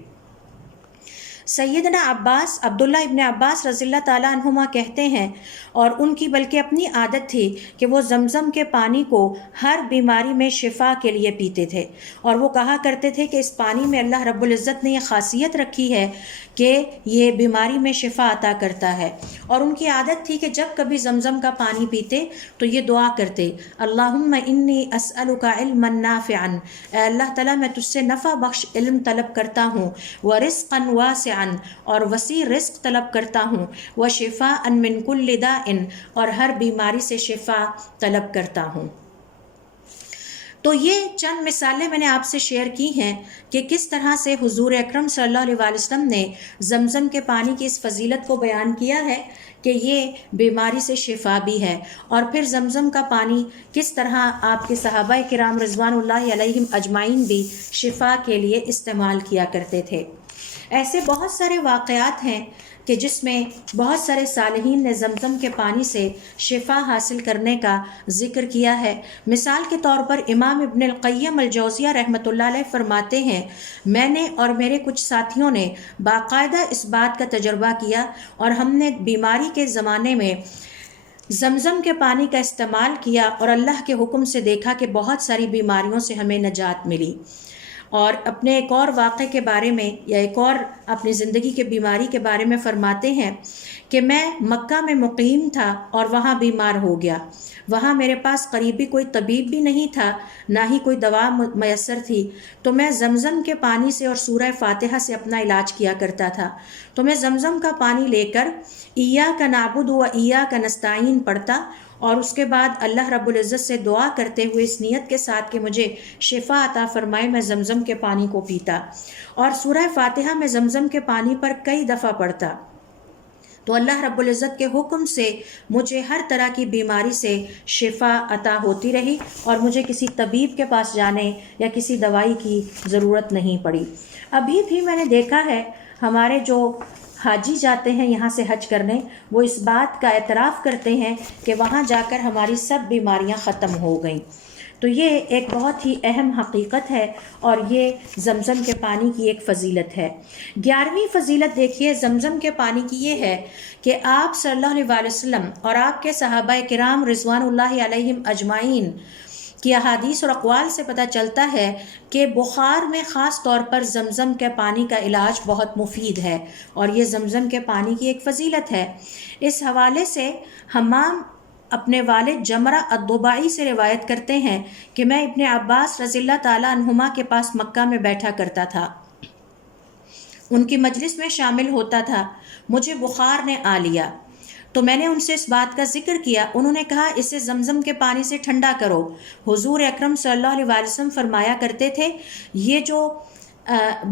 سیدنا عباس عبداللہ ابن عباس رضی اللہ تعالیٰ عنہما کہتے ہیں، اور ان کی بلکہ اپنی عادت تھی کہ وہ زمزم کے پانی کو ہر بیماری میں شفا کے لیے پیتے تھے، اور وہ کہا کرتے تھے کہ اس پانی میں اللہ رب العزت نے یہ خاصیت رکھی ہے کہ یہ بیماری میں شفا عطا کرتا ہے۔ اور ان کی عادت تھی کہ جب کبھی زمزم کا پانی پیتے تو یہ دعا کرتے اللہم انی اسألک علما نافعا، اے اللہ تعالیٰ میں تجھ سے نفع بخش علم طلب کرتا ہوں، ورزقا واسعا، اور وسیع رزق طلب کرتا ہوں، وشفاء من کل داء، اور ہر بیماری سے شفا طلب کرتا ہوں۔ تو یہ چند مثالیں میں نے آپ سے شیئر کی ہیں کہ کس طرح سے حضور اکرم صلی اللہ علیہ وسلم نے زمزم کے پانی کی اس فضیلت کو بیان کیا ہے کہ یہ بیماری سے شفا بھی ہے، اور پھر زمزم کا پانی کس طرح آپ کے صحابہ کرام رضوان اللہ علیہم اجمعین بھی شفا کے لیے استعمال کیا کرتے تھے۔ ایسے بہت سارے واقعات ہیں کہ جس میں بہت سارے صالحین نے زمزم کے پانی سے شفا حاصل کرنے کا ذکر کیا ہے۔ مثال کے طور پر امام ابن القیم الجوزیہ رحمۃ اللہ علیہ فرماتے ہیں میں نے اور میرے کچھ ساتھیوں نے باقاعدہ اس بات کا تجربہ کیا اور ہم نے بیماری کے زمانے میں زمزم کے پانی کا استعمال کیا اور اللہ کے حکم سے دیکھا کہ بہت ساری بیماریوں سے ہمیں نجات ملی۔ اور اپنے ایک اور واقعے کے بارے میں یا ایک اور اپنی زندگی کے بیماری کے بارے میں فرماتے ہیں کہ میں مکہ میں مقیم تھا اور وہاں بیمار ہو گیا۔ وہاں میرے پاس قریبی کوئی طبیب بھی نہیں تھا، نہ ہی کوئی دوا میسر تھی، تو میں زمزم کے پانی سے اور سورہ فاتحہ سے اپنا علاج کیا کرتا تھا۔ تو میں زمزم کا پانی لے کر ایاک نعبد و ایاک نستعین پڑھتا، اور اس کے بعد اللہ رب العزت سے دعا کرتے ہوئے اس نیت کے ساتھ کہ مجھے شفا عطا فرمائے میں زمزم کے پانی کو پیتا، اور سورہ فاتحہ میں زمزم کے پانی پر کئی دفعہ پڑھتا۔ تو اللہ رب العزت کے حکم سے مجھے ہر طرح کی بیماری سے شفا عطا ہوتی رہی اور مجھے کسی طبیب کے پاس جانے یا کسی دوائی کی ضرورت نہیں پڑی۔ ابھی بھی میں نے دیکھا ہے ہمارے جو حاجی جاتے ہیں یہاں سے حج کرنے، وہ اس بات کا اعتراف کرتے ہیں کہ وہاں جا کر ہماری سب بیماریاں ختم ہو گئیں۔ تو یہ ایک بہت ہی اہم حقیقت ہے اور یہ زمزم کے پانی کی ایک فضیلت ہے۔ 11ویں فضیلت دیکھیے زمزم کے پانی کی یہ ہے کہ آپ صلی اللہ علیہ وسلم اور آپ کے صحابہ کرام رضوان اللہ علیہم اجمعین کی احادیث اور اقوال سے پتہ چلتا ہے کہ بخار میں خاص طور پر زمزم کے پانی کا علاج بہت مفید ہے اور یہ زمزم کے پانی کی ایک فضیلت ہے۔ اس حوالے سے حمام اپنے والد جمرہ الضباعی سے روایت کرتے ہیں کہ میں ابن عباس رضی اللہ تعالیٰ عنہما کے پاس مکہ میں بیٹھا کرتا تھا، ان کی مجلس میں شامل ہوتا تھا، مجھے بخار نے آ لیا تو میں نے ان سے اس بات کا ذکر کیا۔ انہوں نے کہا اسے زمزم کے پانی سے ٹھنڈا کرو۔ حضور اکرم صلی اللہ علیہ وسلم فرمایا کرتے تھے یہ جو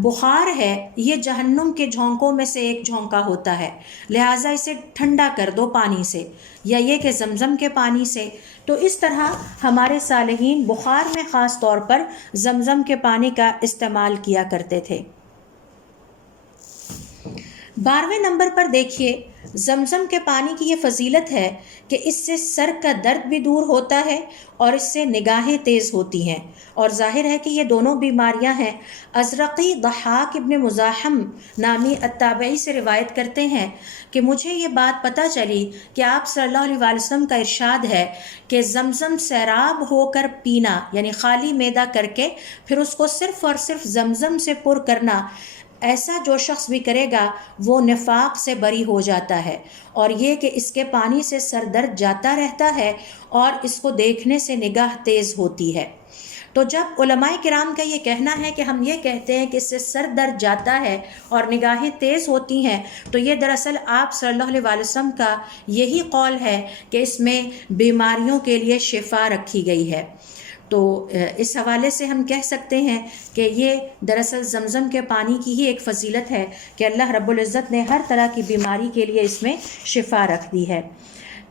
بخار ہے یہ جہنم کے جھونکوں میں سے ایک جھونکا ہوتا ہے، لہٰذا اسے ٹھنڈا کر دو پانی سے، یا یہ کہ زمزم کے پانی سے۔ تو اس طرح ہمارے صالحین بخار میں خاص طور پر زمزم کے پانی کا استعمال کیا کرتے تھے۔ 12ویں نمبر پر دیکھیے زمزم کے پانی کی یہ فضیلت ہے کہ اس سے سر کا درد بھی دور ہوتا ہے اور اس سے نگاہیں تیز ہوتی ہیں، اور ظاہر ہے کہ یہ دونوں بیماریاں ہیں۔ ازرقی ضحاک ابن مزاحم نامی التابعی سے روایت کرتے ہیں کہ مجھے یہ بات پتہ چلی کہ آپ صلی اللہ علیہ وسلم کا ارشاد ہے کہ زمزم سیراب ہو کر پینا، یعنی خالی معدہ کر کے پھر اس کو صرف اور صرف زمزم سے پر کرنا، ایسا جو شخص بھی کرے گا وہ نفاق سے بری ہو جاتا ہے، اور یہ کہ اس کے پانی سے سر درد جاتا رہتا ہے اور اس کو دیکھنے سے نگاہ تیز ہوتی ہے۔ تو جب علماء کرام کا یہ کہنا ہے کہ ہم یہ کہتے ہیں کہ اس سے سر درد جاتا ہے اور نگاہیں تیز ہوتی ہیں، تو یہ دراصل آپ صلی اللہ علیہ وسلم کا یہی قول ہے کہ اس میں بیماریوں کے لیے شفا رکھی گئی ہے۔ تو اس حوالے سے ہم کہہ سکتے ہیں کہ یہ دراصل زمزم کے پانی کی ہی ایک فضیلت ہے کہ اللہ رب العزت نے ہر طرح کی بیماری کے لیے اس میں شفا رکھ دی ہے۔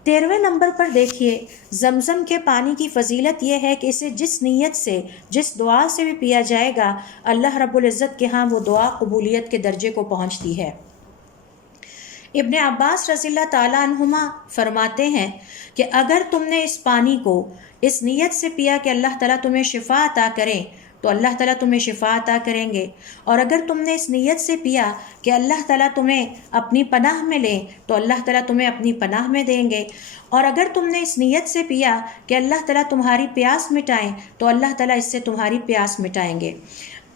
13ویں نمبر پر دیکھیے زمزم کے پانی کی فضیلت یہ ہے کہ اسے جس نیت سے جس دعا سے بھی پیا جائے گا اللہ رب العزت کے ہاں وہ دعا قبولیت کے درجے کو پہنچتی ہے۔ ابن عباس رضی اللہ تعالیٰ عنہما فرماتے ہیں کہ اگر تم نے اس پانی کو اس نیت سے پیا کہ اللہ تعالیٰ تمہیں شفا عطا کریں تو اللہ تعالیٰ تمہیں شفا عطا کریں گے، اور اگر تم نے اس نیت سے پیا کہ اللہ تعالیٰ تمہیں اپنی پناہ میں لیں تو اللہ تعالیٰ تمہیں اپنی پناہ میں دیں گے، اور اگر تم نے اس نیت سے پیا کہ اللہ تعالیٰ تمہاری پیاس مٹائیں تو اللہ تعالیٰ اس سے تمہاری پیاس مٹائیں گے۔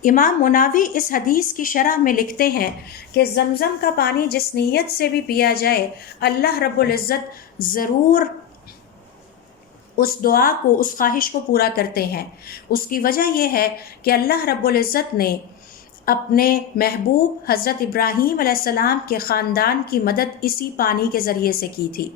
امام مناوی اس حدیث کی شرح میں لکھتے ہیں کہ زمزم کا پانی جس نیت سے بھی پیا جائے اللہ رب العزت ضرور اس دعا کو، اس خواہش کو پورا کرتے ہیں۔ اس کی وجہ یہ ہے کہ اللہ رب العزت نے اپنے محبوب حضرت ابراہیم علیہ السلام کے خاندان کی مدد اسی پانی کے ذریعے سے کی تھی،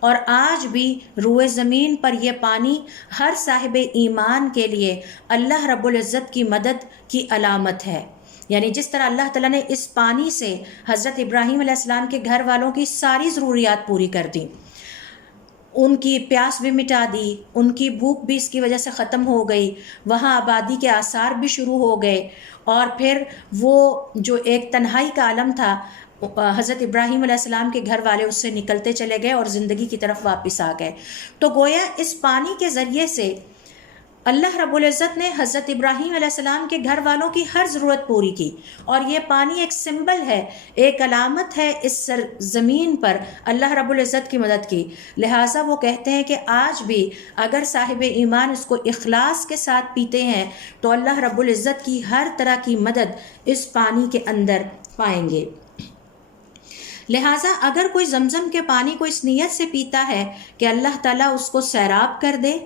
اور آج بھی روئے زمین پر یہ پانی ہر صاحب ایمان کے لیے اللہ رب العزت کی مدد کی علامت ہے۔ یعنی جس طرح اللہ تعالیٰ نے اس پانی سے حضرت ابراہیم علیہ السلام کے گھر والوں کی ساری ضروریات پوری کر دیں، ان کی پیاس بھی مٹا دی، ان کی بھوک بھی اس کی وجہ سے ختم ہو گئی، وہاں آبادی کے آثار بھی شروع ہو گئے، اور پھر وہ جو ایک تنہائی کا عالم تھا حضرت ابراہیم علیہ السلام کے گھر والے اس سے نکلتے چلے گئے اور زندگی کی طرف واپس آ گئے۔ تو گویا اس پانی کے ذریعے سے اللہ رب العزت نے حضرت ابراہیم علیہ السلام کے گھر والوں کی ہر ضرورت پوری کی، اور یہ پانی ایک سمبل ہے، ایک علامت ہے اس زمین پر اللہ رب العزت کی مدد کی۔ لہٰذا وہ کہتے ہیں کہ آج بھی اگر صاحب ایمان اس کو اخلاص کے ساتھ پیتے ہیں تو اللہ رب العزت کی ہر طرح کی مدد اس پانی کے اندر پائیں گے۔ لہٰذا اگر کوئی زمزم کے پانی کو اس نیت سے پیتا ہے کہ اللہ تعالیٰ اس کو سیراب کر دے،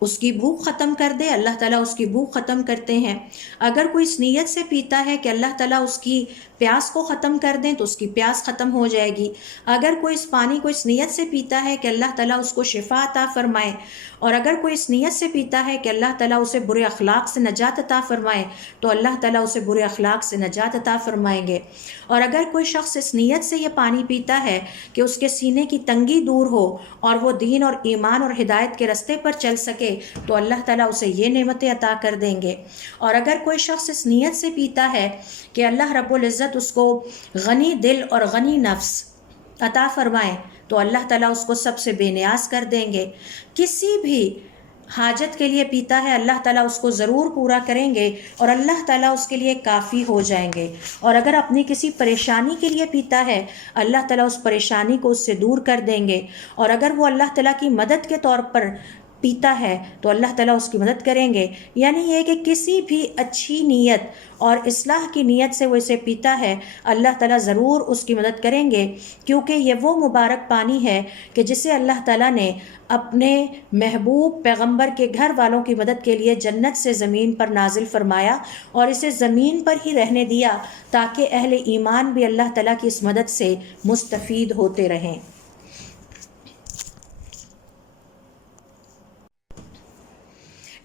اس کی بھوک ختم کر دے، اللہ تعالیٰ اس کی بھوک ختم کرتے ہیں۔ اگر کوئی اس نیت سے پیتا ہے کہ اللہ تعالیٰ اس کی پیاس کو ختم کر دیں تو اس کی پیاس ختم ہو جائے گی۔ اگر کوئی اس پانی کو اس نیت سے پیتا ہے کہ اللہ تعالیٰ اس کو شفا عطا فرمائے، اور اگر کوئی اس نیت سے پیتا ہے کہ اللہ تعالیٰ اسے برے اخلاق سے نجات عطا فرمائے تو اللہ تعالیٰ اسے برے اخلاق سے نجات عطا فرمائیں گے۔ اور اگر کوئی شخص اس نیت سے یہ پانی پیتا ہے کہ اس کے سینے کی تنگی دور ہو اور وہ دین اور ایمان اور ہدایت کے راستے پر چل سکے تو اللہ تعالیٰ اسے یہ نعمتیں عطا کر دیں گے۔ اور اگر کوئی شخص اس نیت سے پیتا ہے کہ اللہ رب العزت اس کو غنی دل اور غنی نفس عطا فرمائے تو اللہ تعالیٰ اس کو سب سے بے نیاز کر دیں گے۔ کسی بھی حاجت کے لیے پیتا ہے اللہ تعالیٰ اس کو ضرور پورا کریں گے اور اللہ تعالیٰ اس کے لیے کافی ہو جائیں گے۔ اور اگر اپنی کسی پریشانی کے لیے پیتا ہے اللہ تعالیٰ اس پریشانی کو اس سے دور کر دیں گے۔ اور اگر وہ اللہ تعالیٰ کی مدد کے طور پر پیتا ہے تو اللہ تعالیٰ اس کی مدد کریں گے۔ یعنی یہ کہ کسی بھی اچھی نیت اور اصلاح کی نیت سے وہ اسے پیتا ہے اللہ تعالیٰ ضرور اس کی مدد کریں گے، کیونکہ یہ وہ مبارک پانی ہے کہ جسے اللہ تعالیٰ نے اپنے محبوب پیغمبر کے گھر والوں کی مدد کے لیے جنت سے زمین پر نازل فرمایا اور اسے زمین پر ہی رہنے دیا تاکہ اہل ایمان بھی اللہ تعالیٰ کی اس مدد سے مستفید ہوتے رہیں۔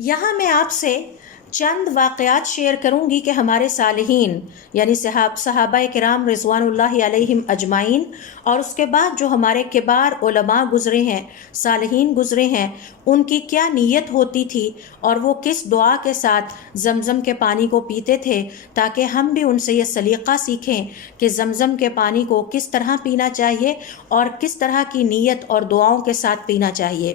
یہاں میں آپ سے چند واقعات شیئر کروں گی کہ ہمارے صالحین یعنی صحابہ کرام رضوان اللہ علیہم اجمعین اور اس کے بعد جو ہمارے کبار علماء گزرے ہیں، صالحین گزرے ہیں، ان کی کیا نیت ہوتی تھی اور وہ کس دعا کے ساتھ زمزم کے پانی کو پیتے تھے، تاکہ ہم بھی ان سے یہ سلیقہ سیکھیں کہ زمزم کے پانی کو کس طرح پینا چاہیے اور کس طرح کی نیت اور دعاؤں کے ساتھ پینا چاہیے۔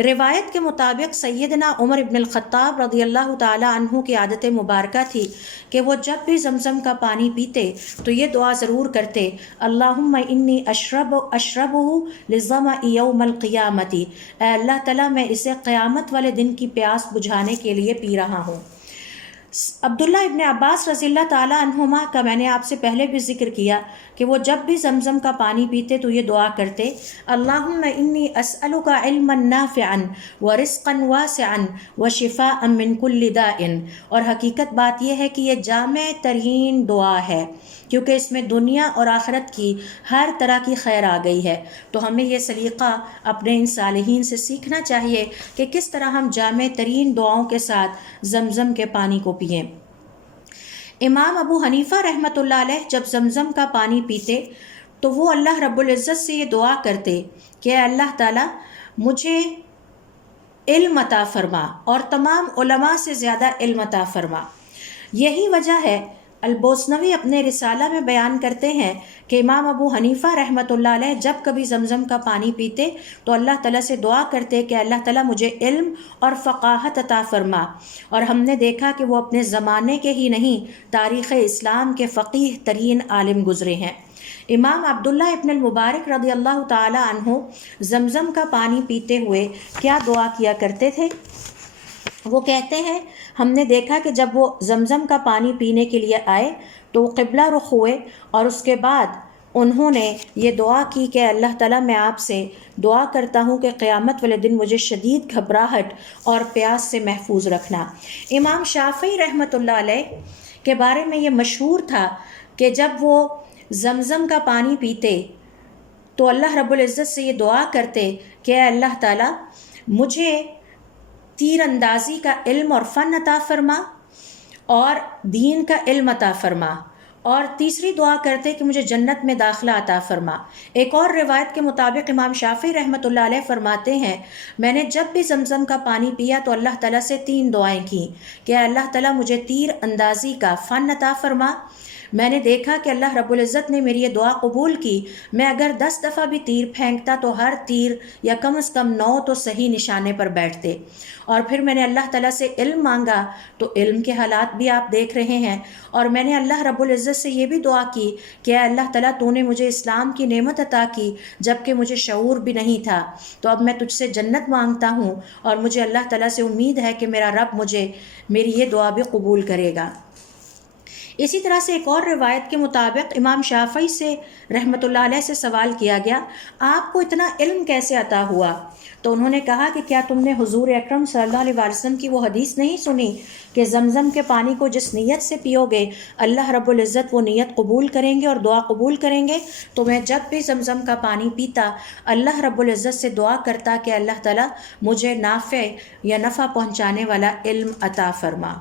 روایت کے مطابق سیدنا عمر ابن الخطاب رضی اللہ تعالی عنہ کی عادت مبارکہ تھی کہ وہ جب بھی زمزم کا پانی پیتے تو یہ دعا ضرور کرتے، اللہم انی اشربہ لظمأ یوم القیامت، اے اللہ تعالیٰ میں اسے قیامت والے دن کی پیاس بجھانے کے لیے پی رہا ہوں۔ عبداللہ ابن عباس رضی اللہ تعالی عنہما کا میں نے آپ سے پہلے بھی ذکر کیا کہ وہ جب بھی زمزم کا پانی پیتے تو یہ دعا کرتے، اللہم انی اسألک علما نافعا ورزقا واسعا وشفاء من کل داء۔ اور حقیقت بات یہ ہے کہ یہ جامع ترین دعا ہے کیونکہ اس میں دنیا اور آخرت کی ہر طرح کی خیر آ گئی ہے۔ تو ہمیں یہ سلیقہ اپنے ان صالحین سے سیکھنا چاہیے کہ کس طرح ہم جامع ترین دعاؤں کے ساتھ زمزم کے پانی کو پئیں۔ امام ابو حنیفہ رحمۃ اللہ علیہ جب زمزم کا پانی پیتے تو وہ اللہ رب العزت سے یہ دعا کرتے کہ اے اللہ تعالیٰ مجھے علم عطا فرما اور تمام علماء سے زیادہ علم عطا فرما۔ یہی وجہ ہے البوسنوی اپنے رسالہ میں بیان کرتے ہیں کہ امام ابو حنیفہ رحمۃ اللہ علیہ جب کبھی زمزم کا پانی پیتے تو اللہ تعالیٰ سے دعا کرتے کہ اللہ تعالیٰ مجھے علم اور فقاہت عطا فرما۔ اور ہم نے دیکھا کہ وہ اپنے زمانے کے ہی نہیں تاریخ اسلام کے فقیہ ترین عالم گزرے ہیں۔ امام عبداللہ ابن المبارک رضی اللہ تعالی عنہ زمزم کا پانی پیتے ہوئے کیا دعا کیا کرتے تھے؟ وہ کہتے ہیں ہم نے دیکھا کہ جب وہ زمزم کا پانی پینے کے لیے آئے تو وہ قبلہ رخ ہوئے اور اس کے بعد انہوں نے یہ دعا کی کہ اللہ تعالیٰ میں آپ سے دعا کرتا ہوں کہ قیامت والے دن مجھے شدید گھبراہٹ اور پیاس سے محفوظ رکھنا۔ امام شافعی رحمۃ اللہ علیہ کے بارے میں یہ مشہور تھا کہ جب وہ زمزم کا پانی پیتے تو اللہ رب العزت سے یہ دعا کرتے کہ اے اللہ تعالیٰ مجھے تیر اندازی کا علم اور فن عطا فرما اور دین کا علم عطا فرما، اور تیسری دعا کرتے کہ مجھے جنت میں داخلہ عطا فرما۔ ایک اور روایت کے مطابق امام شافعی رحمۃ اللہ علیہ فرماتے ہیں میں نے جب بھی زمزم کا پانی پیا تو اللہ تعالیٰ سے 3 دعائیں کیں کہ اللہ تعالیٰ مجھے تیر اندازی کا فن عطا فرما۔ میں نے دیکھا کہ اللہ رب العزت نے میری یہ دعا قبول کی، میں اگر 10 دفعہ بھی تیر پھینکتا تو ہر تیر یا کم از کم 9 تو صحیح نشانے پر بیٹھتے۔ اور پھر میں نے اللہ تعالیٰ سے علم مانگا تو علم کے حالات بھی آپ دیکھ رہے ہیں، اور میں نے اللہ رب العزت سے یہ بھی دعا کی کہ اے اللہ تعالیٰ تو نے مجھے اسلام کی نعمت عطا کی جبکہ مجھے شعور بھی نہیں تھا، تو اب میں تجھ سے جنت مانگتا ہوں اور مجھے اللہ تعالیٰ سے امید ہے کہ میرا رب مجھے میری یہ دعا بھی قبول کرے گا۔ اسی طرح سے ایک اور روایت کے مطابق امام شافعی سے رحمۃ اللہ علیہ سے سوال کیا گیا، آپ کو اتنا علم کیسے عطا ہوا؟ تو انہوں نے کہا کہ کیا تم نے حضور اکرم صلی اللہ علیہ وسلم کی وہ حدیث نہیں سنی کہ زمزم کے پانی کو جس نیت سے پیو گے اللہ رب العزت وہ نیت قبول کریں گے اور دعا قبول کریں گے؟ تو میں جب بھی زمزم کا پانی پیتا اللہ رب العزت سے دعا کرتا کہ اللہ تعالیٰ مجھے نافع یا نفع پہنچانے والا علم عطا فرما۔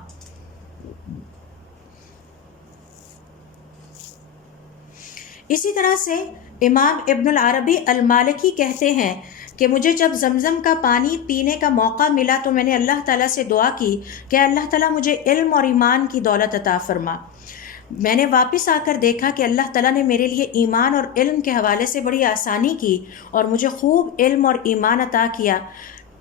اسی طرح سے امام ابن العربی المالکی کہتے ہیں کہ مجھے جب زمزم کا پانی پینے کا موقع ملا تو میں نے اللہ تعالیٰ سے دعا کی کہ اللہ تعالیٰ مجھے علم اور ایمان کی دولت عطا فرما۔ میں نے واپس آ کر دیکھا کہ اللہ تعالیٰ نے میرے لیے ایمان اور علم کے حوالے سے بڑی آسانی کی اور مجھے خوب علم اور ایمان عطا کیا۔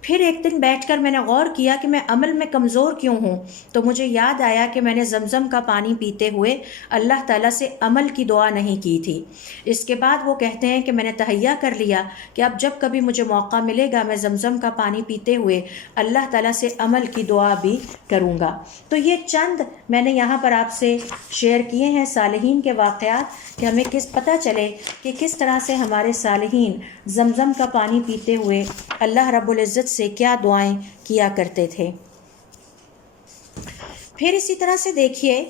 پھر ایک دن بیٹھ کر میں نے غور کیا کہ میں عمل میں کمزور کیوں ہوں، تو مجھے یاد آیا کہ میں نے زمزم کا پانی پیتے ہوئے اللہ تعالیٰ سے عمل کی دعا نہیں کی تھی۔ اس کے بعد وہ کہتے ہیں کہ میں نے تہیہ کر لیا کہ اب جب کبھی مجھے موقع ملے گا میں زمزم کا پانی پیتے ہوئے اللہ تعالیٰ سے عمل کی دعا بھی کروں گا۔ تو یہ چند میں نے یہاں پر آپ سے شیئر کیے ہیں صالحین کے واقعات کہ ہمیں پتہ چلے کہ کس طرح سے ہمارے صالحین زمزم کا پانی پیتے ہوئے اللہ رب العزت سے کیا دعائیں کیا کرتے تھے۔ پھر اسی طرح سے دیکھیے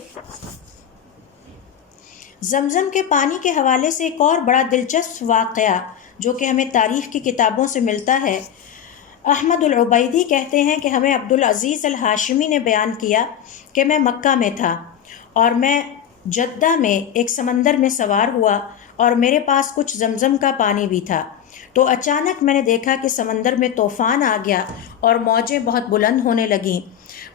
زمزم کے پانی کے حوالے سے ایک اور بڑا دلچسپ واقعہ جو کہ ہمیں تاریخ کی کتابوں سے ملتا ہے۔ احمد العبیدی کہتے ہیں کہ ہمیں عبدالعزیز الہاشمی نے بیان کیا کہ میں مکہ میں تھا اور میں جدہ میں ایک سمندر میں سوار ہوا اور میرے پاس کچھ زمزم کا پانی بھی تھا، تو اچانک میں نے دیکھا کہ سمندر میں طوفان آ گیا اور موجیں بہت بلند ہونے لگیں۔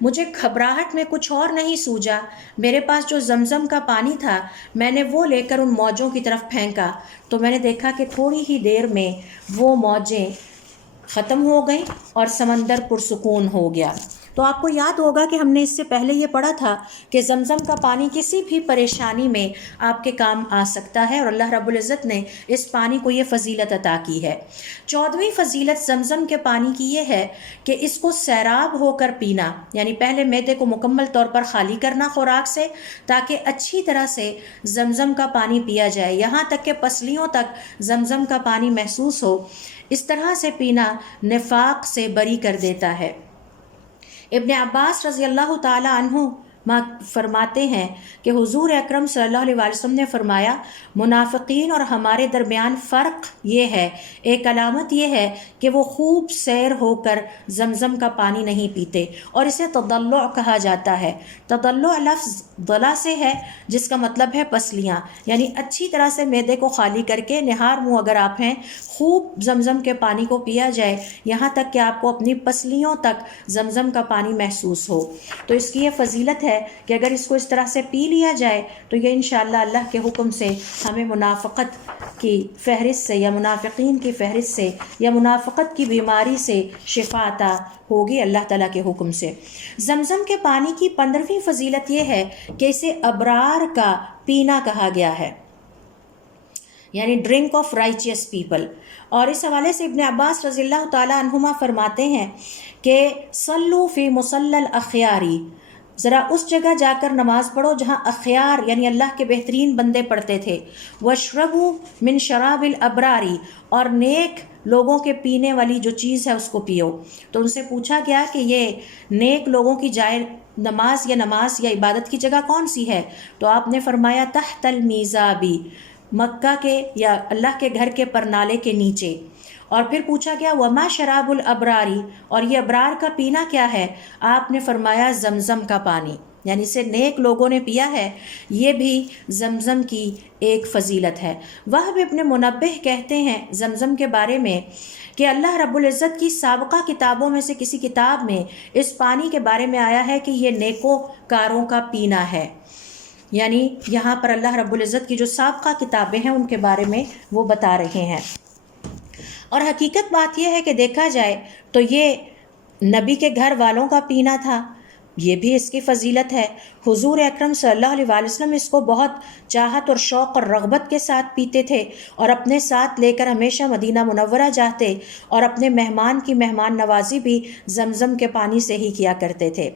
مجھے گھبراہٹ میں کچھ اور نہیں سوجا، میرے پاس جو زمزم کا پانی تھا میں نے وہ لے کر ان موجوں کی طرف پھینکا، تو میں نے دیکھا کہ تھوڑی ہی دیر میں وہ موجیں ختم ہو گئیں اور سمندر پرسکون ہو گیا۔ تو آپ کو یاد ہوگا کہ ہم نے اس سے پہلے یہ پڑھا تھا کہ زمزم کا پانی کسی بھی پریشانی میں آپ کے کام آ سکتا ہے اور اللہ رب العزت نے اس پانی کو یہ فضیلت عطا کی ہے۔ 14ویں فضیلت زمزم کے پانی کی یہ ہے کہ اس کو سیراب ہو کر پینا، یعنی پہلے معدے کو مکمل طور پر خالی کرنا خوراک سے تاکہ اچھی طرح سے زمزم کا پانی پیا جائے، یہاں تک کہ پسلیوں تک زمزم کا پانی محسوس ہو۔ اس طرح سے پینا نفاق سے بری کر دیتا ہے۔ ابن عباس رضی اللہ تعالی عنہ فرماتے ہیں کہ حضور اکرم صلی اللہ علیہ وسلم نے فرمایا منافقین اور ہمارے درمیان فرق یہ ہے، ایک علامت یہ ہے کہ وہ خوب سیر ہو کر زمزم کا پانی نہیں پیتے، اور اسے تضلع کہا جاتا ہے۔ تضلع لفظ ضلع سے ہے جس کا مطلب ہے پسلیاں، یعنی اچھی طرح سے معدے کو خالی کر کے نہار منہ اگر آپ ہیں خوب زمزم کے پانی کو پیا جائے یہاں تک کہ آپ کو اپنی پسلیوں تک زمزم کا پانی محسوس ہو۔ تو اس کی یہ فضیلت ہے کہ اگر اس کو اس طرح سے پی لیا جائے تو یہ انشاءاللہ اللہ کے حکم سے ہمیں منافقت کی فہرست سے یا منافقین کی فہرست سے یا منافقت کی بیماری سے شفا عطا ہوگی اللہ تعالیٰ کے حکم سے۔ زمزم کے پانی کی 15ویں فضیلت یہ ہے کہ اسے ابرار کا پینا کہا گیا ہے، یعنی ڈرنک آف رائچیس پیپل۔ اور اس حوالے سے ابن عباس رضی اللہ تعالی عنہما فرماتے ہیں کہ صلو فی مصلی الاخیاری، ذرا اس جگہ جا کر نماز پڑھو جہاں اخیار یعنی اللہ کے بہترین بندے پڑھتے تھے، واشربوا من شراب الابراری، اور نیک لوگوں کے پینے والی جو چیز ہے اس کو پیو۔ تو ان سے پوچھا گیا کہ یہ نیک لوگوں کی جائے نماز یا عبادت کی جگہ کون سی ہے؟ تو آپ نے فرمایا تحت المیزابی، مکہ کے یا اللہ کے گھر کے پرنالے کے نیچے۔ اور پھر پوچھا گیا وما شراب الابراری، اور یہ ابرار کا پینا کیا ہے؟ آپ نے فرمایا زمزم کا پانی، یعنی اسے نیک لوگوں نے پیا ہے، یہ بھی زمزم کی ایک فضیلت ہے۔ وہب ابن منبہ کہتے ہیں زمزم کے بارے میں کہ اللہ رب العزت کی سابقہ کتابوں میں سے کسی کتاب میں اس پانی کے بارے میں آیا ہے کہ یہ نیکو کاروں کا پینا ہے، یعنی یہاں پر اللہ رب العزت کی جو سابقہ کتابیں ہیں ان کے بارے میں وہ بتا رہے ہیں۔ اور حقیقت بات یہ ہے کہ دیکھا جائے تو یہ نبی کے گھر والوں کا پینا تھا، یہ بھی اس کی فضیلت ہے۔ حضور اکرم صلی اللہ علیہ وآلہ وسلم اس کو بہت چاہت اور شوق اور رغبت کے ساتھ پیتے تھے اور اپنے ساتھ لے کر ہمیشہ مدینہ منورہ جاتے اور اپنے مہمان کی مہمان نوازی بھی زمزم کے پانی سے ہی کیا کرتے تھے۔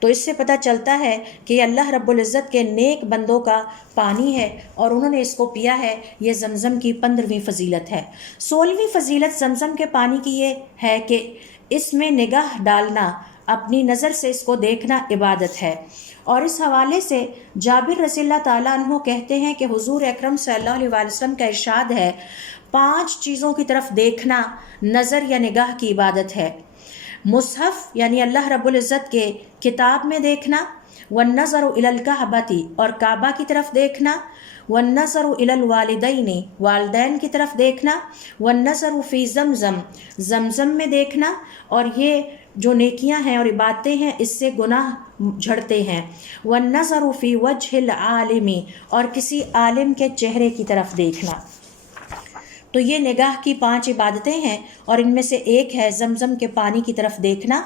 تو اس سے پتہ چلتا ہے کہ یہ اللہ رب العزت کے نیک بندوں کا پانی ہے اور انہوں نے اس کو پیا ہے۔ یہ زمزم کی 15ویں فضیلت ہے۔ 16ویں فضیلت زمزم کے پانی کی یہ ہے کہ اس میں نگاہ ڈالنا، اپنی نظر سے اس کو دیکھنا عبادت ہے۔ اور اس حوالے سے جابر رضی اللہ تعالیٰ عنہ کہتے ہیں کہ حضور اکرم صلی اللہ علیہ وآلہ وسلم کا ارشاد ہے، 5 چیزوں کی طرف دیکھنا نظر یا نگاہ کی عبادت ہے۔ مصحف یعنی اللہ رب العزت کے کتاب میں دیکھنا، والنظر الی الکعبۃ اور کعبہ کی طرف دیکھنا، والنظر الی الوالدین والدین کی طرف دیکھنا، والنظر فی زمزم زمزم میں دیکھنا، اور یہ جو نیکیاں ہیں اور عبادتیں ہیں اس سے گناہ جھڑتے ہیں، والنظر فی وجہ العالم اور کسی عالم کے چہرے کی طرف دیکھنا۔ تو یہ نگاہ کی 5 عبادتیں ہیں اور ان میں سے ایک ہے زمزم کے پانی کی طرف دیکھنا۔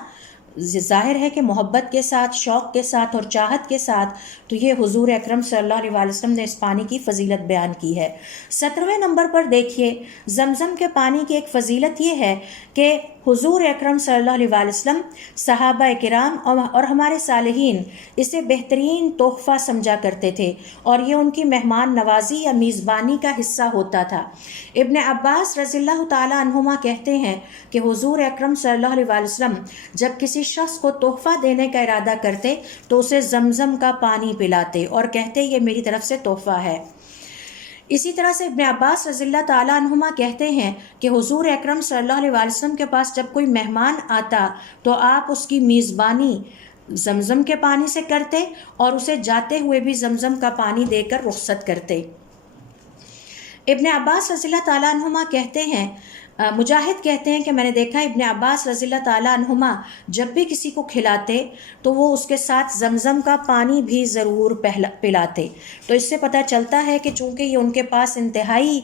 ظاہر ہے کہ محبت کے ساتھ، شوق کے ساتھ اور چاہت کے ساتھ، تو یہ حضور اکرم صلی اللہ علیہ وآلہ وسلم نے اس پانی کی فضیلت بیان کی ہے۔ 17ویں نمبر پر دیکھیے، زمزم کے پانی کی ایک فضیلت یہ ہے کہ حضور اکرم صلی اللہ علیہ وآلہ وسلم، صحابہ کرام اور ہمارے صالحین اسے بہترین تحفہ سمجھا کرتے تھے اور یہ ان کی مہمان نوازی یا میزبانی کا حصہ ہوتا تھا۔ ابن عباس رضی اللہ تعالی عنہما کہتے ہیں کہ حضور اکرم صلی اللہ علیہ وآلہ وسلم جب کسی شخص کو تحفہ دینے کا ارادہ کرتے تو اسے زمزم کا پانی پلاتے اور کہتے یہ میری طرف سے تحفہ ہے۔ اسی طرح سے ابن عباس رضی اللہ تعالیٰ عنہما کہتے ہیں کہ حضور اکرم صلی اللہ علیہ وآلہ وسلم کے پاس جب کوئی مہمان آتا تو آپ اس کی میزبانی زمزم کے پانی سے کرتے اور اسے جاتے ہوئے بھی زمزم کا پانی دے کر رخصت کرتے۔ ابن عباس رضی اللہ تعالیٰ عنہما کہتے ہیں، مجاہد کہتے ہیں کہ میں نے دیکھا ابن عباس رضی اللہ تعالیٰ عنہما جب بھی کسی کو کھلاتے تو وہ اس کے ساتھ زمزم کا پانی بھی ضرور پلاتے۔ تو اس سے پتہ چلتا ہے کہ چونکہ یہ ان کے پاس انتہائی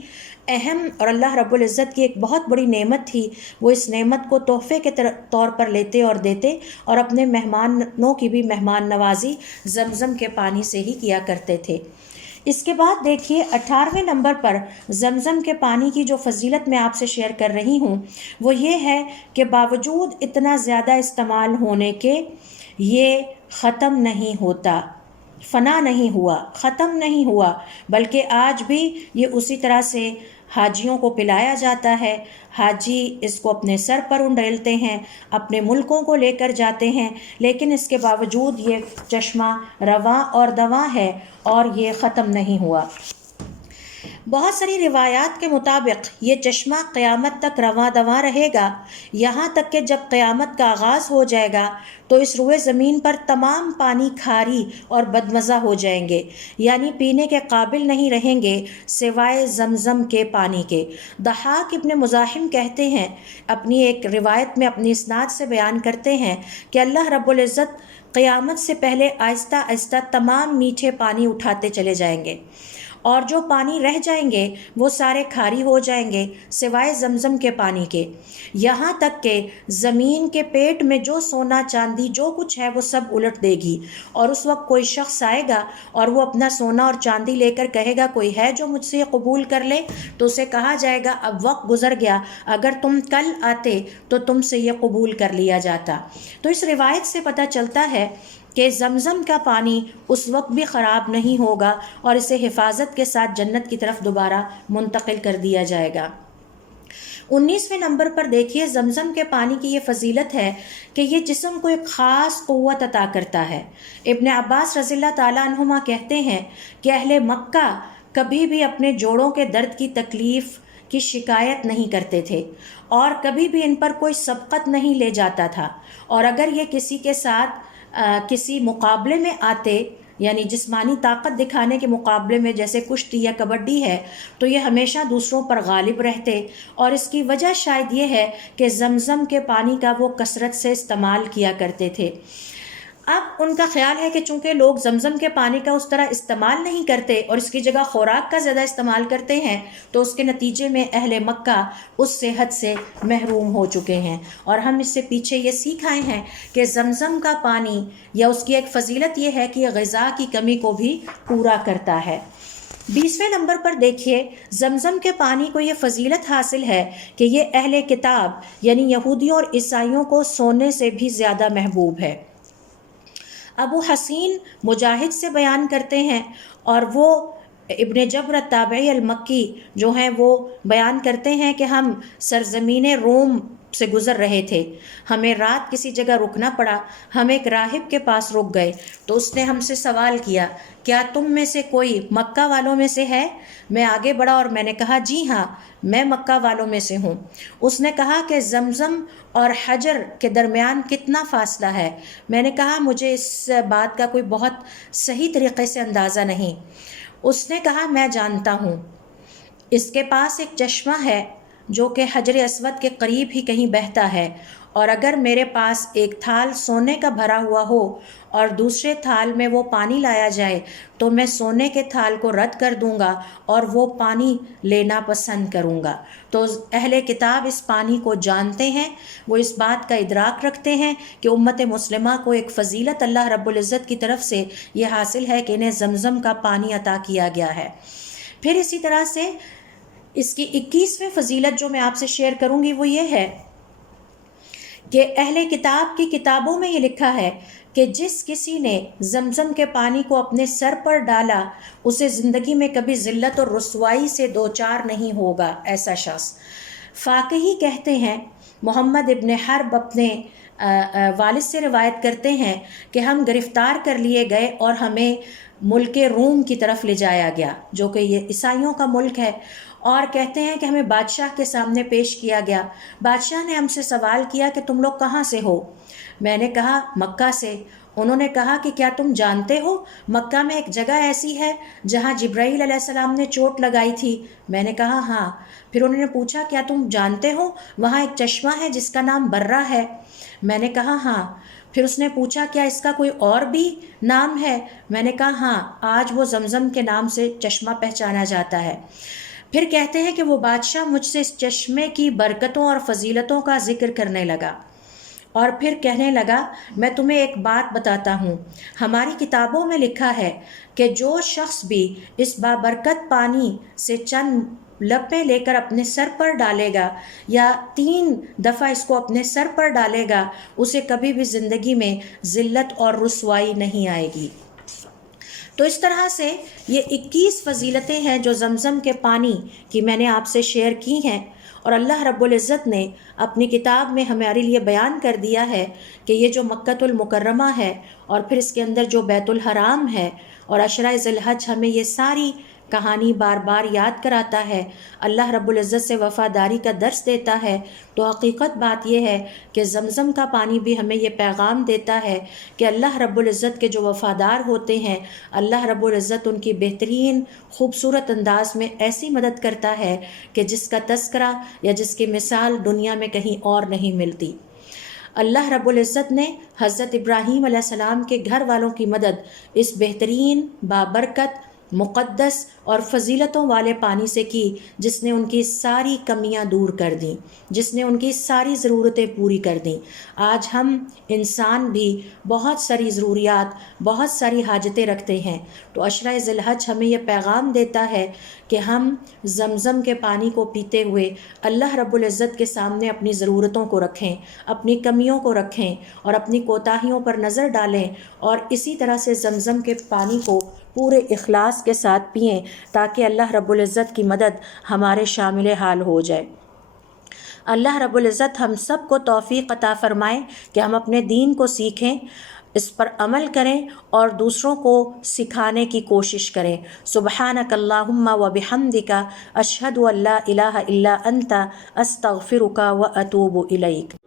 اہم اور اللہ رب العزت کی ایک بہت بڑی نعمت تھی، وہ اس نعمت کو تحفے کے طور پر لیتے اور دیتے اور اپنے مہمانوں کی بھی مہمان نوازی زمزم کے پانی سے ہی کیا کرتے تھے۔ اس کے بعد دیکھیے 18ویں نمبر پر زمزم کے پانی کی جو فضیلت میں آپ سے شیئر کر رہی ہوں وہ یہ ہے کہ باوجود اتنا زیادہ استعمال ہونے کے یہ ختم نہیں ہوتا، فنا نہیں ہوا، ختم نہیں ہوا، بلکہ آج بھی یہ اسی طرح سے حاجیوں کو پلایا جاتا ہے۔ حاجی اس کو اپنے سر پر انڈیلتے ہیں، اپنے ملکوں کو لے کر جاتے ہیں، لیکن اس کے باوجود یہ چشمہ رواں اور دواں ہے اور یہ ختم نہیں ہوا۔ بہت ساری روایات کے مطابق یہ چشمہ قیامت تک رواں دواں رہے گا، یہاں تک کہ جب قیامت کا آغاز ہو جائے گا تو اس روئے زمین پر تمام پانی کھاری اور بدمزہ ہو جائیں گے، یعنی پینے کے قابل نہیں رہیں گے سوائے زمزم کے پانی کے۔ ضحاک ابن مزاحم کہتے ہیں، اپنی ایک روایت میں اپنی اسناد سے بیان کرتے ہیں کہ اللہ رب العزت قیامت سے پہلے آہستہ آہستہ تمام میٹھے پانی اٹھاتے چلے جائیں گے اور جو پانی رہ جائیں گے وہ سارے کھاری ہو جائیں گے سوائے زمزم کے پانی کے، یہاں تک کہ زمین کے پیٹ میں جو سونا چاندی جو کچھ ہے وہ سب الٹ دے گی، اور اس وقت کوئی شخص آئے گا اور وہ اپنا سونا اور چاندی لے کر کہے گا کوئی ہے جو مجھ سے یہ قبول کر لے، تو اسے کہا جائے گا اب وقت گزر گیا، اگر تم کل آتے تو تم سے یہ قبول کر لیا جاتا۔ تو اس روایت سے پتہ چلتا ہے کہ زمزم کا پانی اس وقت بھی خراب نہیں ہوگا اور اسے حفاظت کے ساتھ جنت کی طرف دوبارہ منتقل کر دیا جائے گا۔ 19ویں نمبر پر دیکھیے زمزم کے پانی کی یہ فضیلت ہے کہ یہ جسم کو ایک خاص قوت عطا کرتا ہے۔ ابن عباس رضی اللہ تعالیٰ عنہما کہتے ہیں کہ اہل مکہ کبھی بھی اپنے جوڑوں کے درد کی تکلیف کی شکایت نہیں کرتے تھے اور کبھی بھی ان پر کوئی سبقت نہیں لے جاتا تھا، اور اگر یہ کسی کے ساتھ کسی مقابلے میں آتے، یعنی جسمانی طاقت دکھانے کے مقابلے میں جیسے کشتی یا کبڈی ہے، تو یہ ہمیشہ دوسروں پر غالب رہتے، اور اس کی وجہ شاید یہ ہے کہ زمزم کے پانی کا وہ کثرت سے استعمال کیا کرتے تھے۔ اب ان کا خیال ہے کہ چونکہ لوگ زمزم کے پانی کا اس طرح استعمال نہیں کرتے اور اس کی جگہ خوراک کا زیادہ استعمال کرتے ہیں، تو اس کے نتیجے میں اہل مکہ اس صحت سے محروم ہو چکے ہیں۔ اور ہم اس سے پیچھے یہ سیکھ آئے ہیں کہ زمزم کا پانی یا اس کی ایک فضیلت یہ ہے کہ یہ غذا کی کمی کو بھی پورا کرتا ہے۔ 20ویں نمبر پر دیکھیے، زمزم کے پانی کو یہ فضیلت حاصل ہے کہ یہ اہل کتاب یعنی یہودیوں اور عیسائیوں کو سونے سے بھی زیادہ محبوب ہے۔ ابو حسین مجاہد سے بیان کرتے ہیں، اور وہ ابن جبر التابعی المکی جو ہیں وہ بیان کرتے ہیں کہ ہم سرزمین روم سے گزر رہے تھے، ہمیں رات کسی جگہ رکنا پڑا، ہم ایک راہب کے پاس رک گئے تو اس نے ہم سے سوال کیا، کیا تم میں سے کوئی مکہ والوں میں سے ہے؟ میں آگے بڑھا اور میں نے کہا جی ہاں، میں مکہ والوں میں سے ہوں۔ اس نے کہا کہ زمزم اور حجر کے درمیان کتنا فاصلہ ہے؟ میں نے کہا مجھے اس بات کا کوئی بہت صحیح طریقے سے اندازہ نہیں۔ اس نے کہا میں جانتا ہوں، اس کے پاس ایک چشمہ ہے جو کہ حجر اسود کے قریب ہی کہیں بہتا ہے، اور اگر میرے پاس ایک تھال سونے کا بھرا ہوا ہو اور دوسرے تھال میں وہ پانی لایا جائے تو میں سونے کے تھال کو رد کر دوں گا اور وہ پانی لینا پسند کروں گا۔ تو اہل کتاب اس پانی کو جانتے ہیں، وہ اس بات کا ادراک رکھتے ہیں کہ امت مسلمہ کو ایک فضیلت اللہ رب العزت کی طرف سے یہ حاصل ہے کہ انہیں زمزم کا پانی عطا کیا گیا ہے۔ پھر اسی طرح سے اس کی 21ویں فضیلت جو میں آپ سے شیئر کروں گی وہ یہ ہے کہ اہل کتاب کی کتابوں میں یہ لکھا ہے کہ جس کسی نے زمزم کے پانی کو اپنے سر پر ڈالا اسے زندگی میں کبھی ذلت اور رسوائی سے دوچار نہیں ہوگا، ایسا شخص۔ فاقہی کہتے ہیں، محمد ابن حرب اپنے والد سے روایت کرتے ہیں کہ ہم گرفتار کر لیے گئے اور ہمیں ملک روم کی طرف لے جایا گیا جو کہ یہ عیسائیوں کا ملک ہے، اور کہتے ہیں کہ ہمیں بادشاہ کے سامنے پیش کیا گیا۔ بادشاہ نے ہم سے سوال کیا کہ تم لوگ کہاں سے ہو؟ میں نے کہا مکہ سے۔ انہوں نے کہا کہ کیا تم جانتے ہو مکہ میں ایک جگہ ایسی ہے جہاں جبرائیل علیہ السلام نے چوٹ لگائی تھی؟ میں نے کہا ہاں۔ پھر انہوں نے پوچھا کیا تم جانتے ہو وہاں ایک چشمہ ہے جس کا نام برہ ہے؟ میں نے کہا ہاں۔ پھر اس نے پوچھا کیا اس کا کوئی اور بھی نام ہے؟ میں نے کہا ہاں، آج وہ زمزم کے نام سے چشمہ پہچانا جاتا ہے۔ پھر کہتے ہیں کہ وہ بادشاہ مجھ سے اس چشمے کی برکتوں اور فضیلتوں کا ذکر کرنے لگا، اور پھر کہنے لگا میں تمہیں ایک بات بتاتا ہوں، ہماری کتابوں میں لکھا ہے کہ جو شخص بھی اس بابرکت پانی سے چند لپیں لے کر اپنے سر پر ڈالے گا یا 3 دفعہ اس کو اپنے سر پر ڈالے گا اسے کبھی بھی زندگی میں ذلت اور رسوائی نہیں آئے گی۔ تو اس طرح سے یہ 21 فضیلتیں ہیں جو زمزم کے پانی کی میں نے آپ سے شیئر کی ہیں، اور اللہ رب العزت نے اپنی کتاب میں ہمارے لیے بیان کر دیا ہے کہ یہ جو مکۃ المکرمہ ہے اور پھر اس کے اندر جو بیت الحرام ہے اور عشرہ ذی الحج ہمیں یہ ساری کہانی بار بار یاد کراتا ہے، اللہ رب العزت سے وفاداری کا درس دیتا ہے۔ تو حقیقت بات یہ ہے کہ زمزم کا پانی بھی ہمیں یہ پیغام دیتا ہے کہ اللہ رب العزت کے جو وفادار ہوتے ہیں اللہ رب العزت ان کی بہترین خوبصورت انداز میں ایسی مدد کرتا ہے کہ جس کا تذکرہ یا جس کی مثال دنیا میں کہیں اور نہیں ملتی۔ اللہ رب العزت نے حضرت ابراہیم علیہ السلام کے گھر والوں کی مدد اس بہترین بابرکت مقدس اور فضیلتوں والے پانی سے کی جس نے ان کی ساری کمیاں دور کر دیں، جس نے ان کی ساری ضرورتیں پوری کر دیں۔ آج ہم انسان بھی بہت ساری ضروریات، بہت ساری حاجتیں رکھتے ہیں، تو عشرہ ذی الحج ہمیں یہ پیغام دیتا ہے کہ ہم زمزم کے پانی کو پیتے ہوئے اللہ رب العزت کے سامنے اپنی ضرورتوں کو رکھیں، اپنی کمیوں کو رکھیں اور اپنی کوتاہیوں پر نظر ڈالیں، اور اسی طرح سے زمزم کے پانی کو پورے اخلاص کے ساتھ پئیں تاکہ اللہ رب العزت کی مدد ہمارے شامل حال ہو جائے۔ اللہ رب العزت ہم سب کو توفیق عطا فرمائے کہ ہم اپنے دین کو سیکھیں، اس پر عمل کریں اور دوسروں کو سکھانے کی کوشش کریں۔ سبحانک اللہم و بحمدک اشہد ان لا الہ الا انت استغفرک و اتوب الیک۔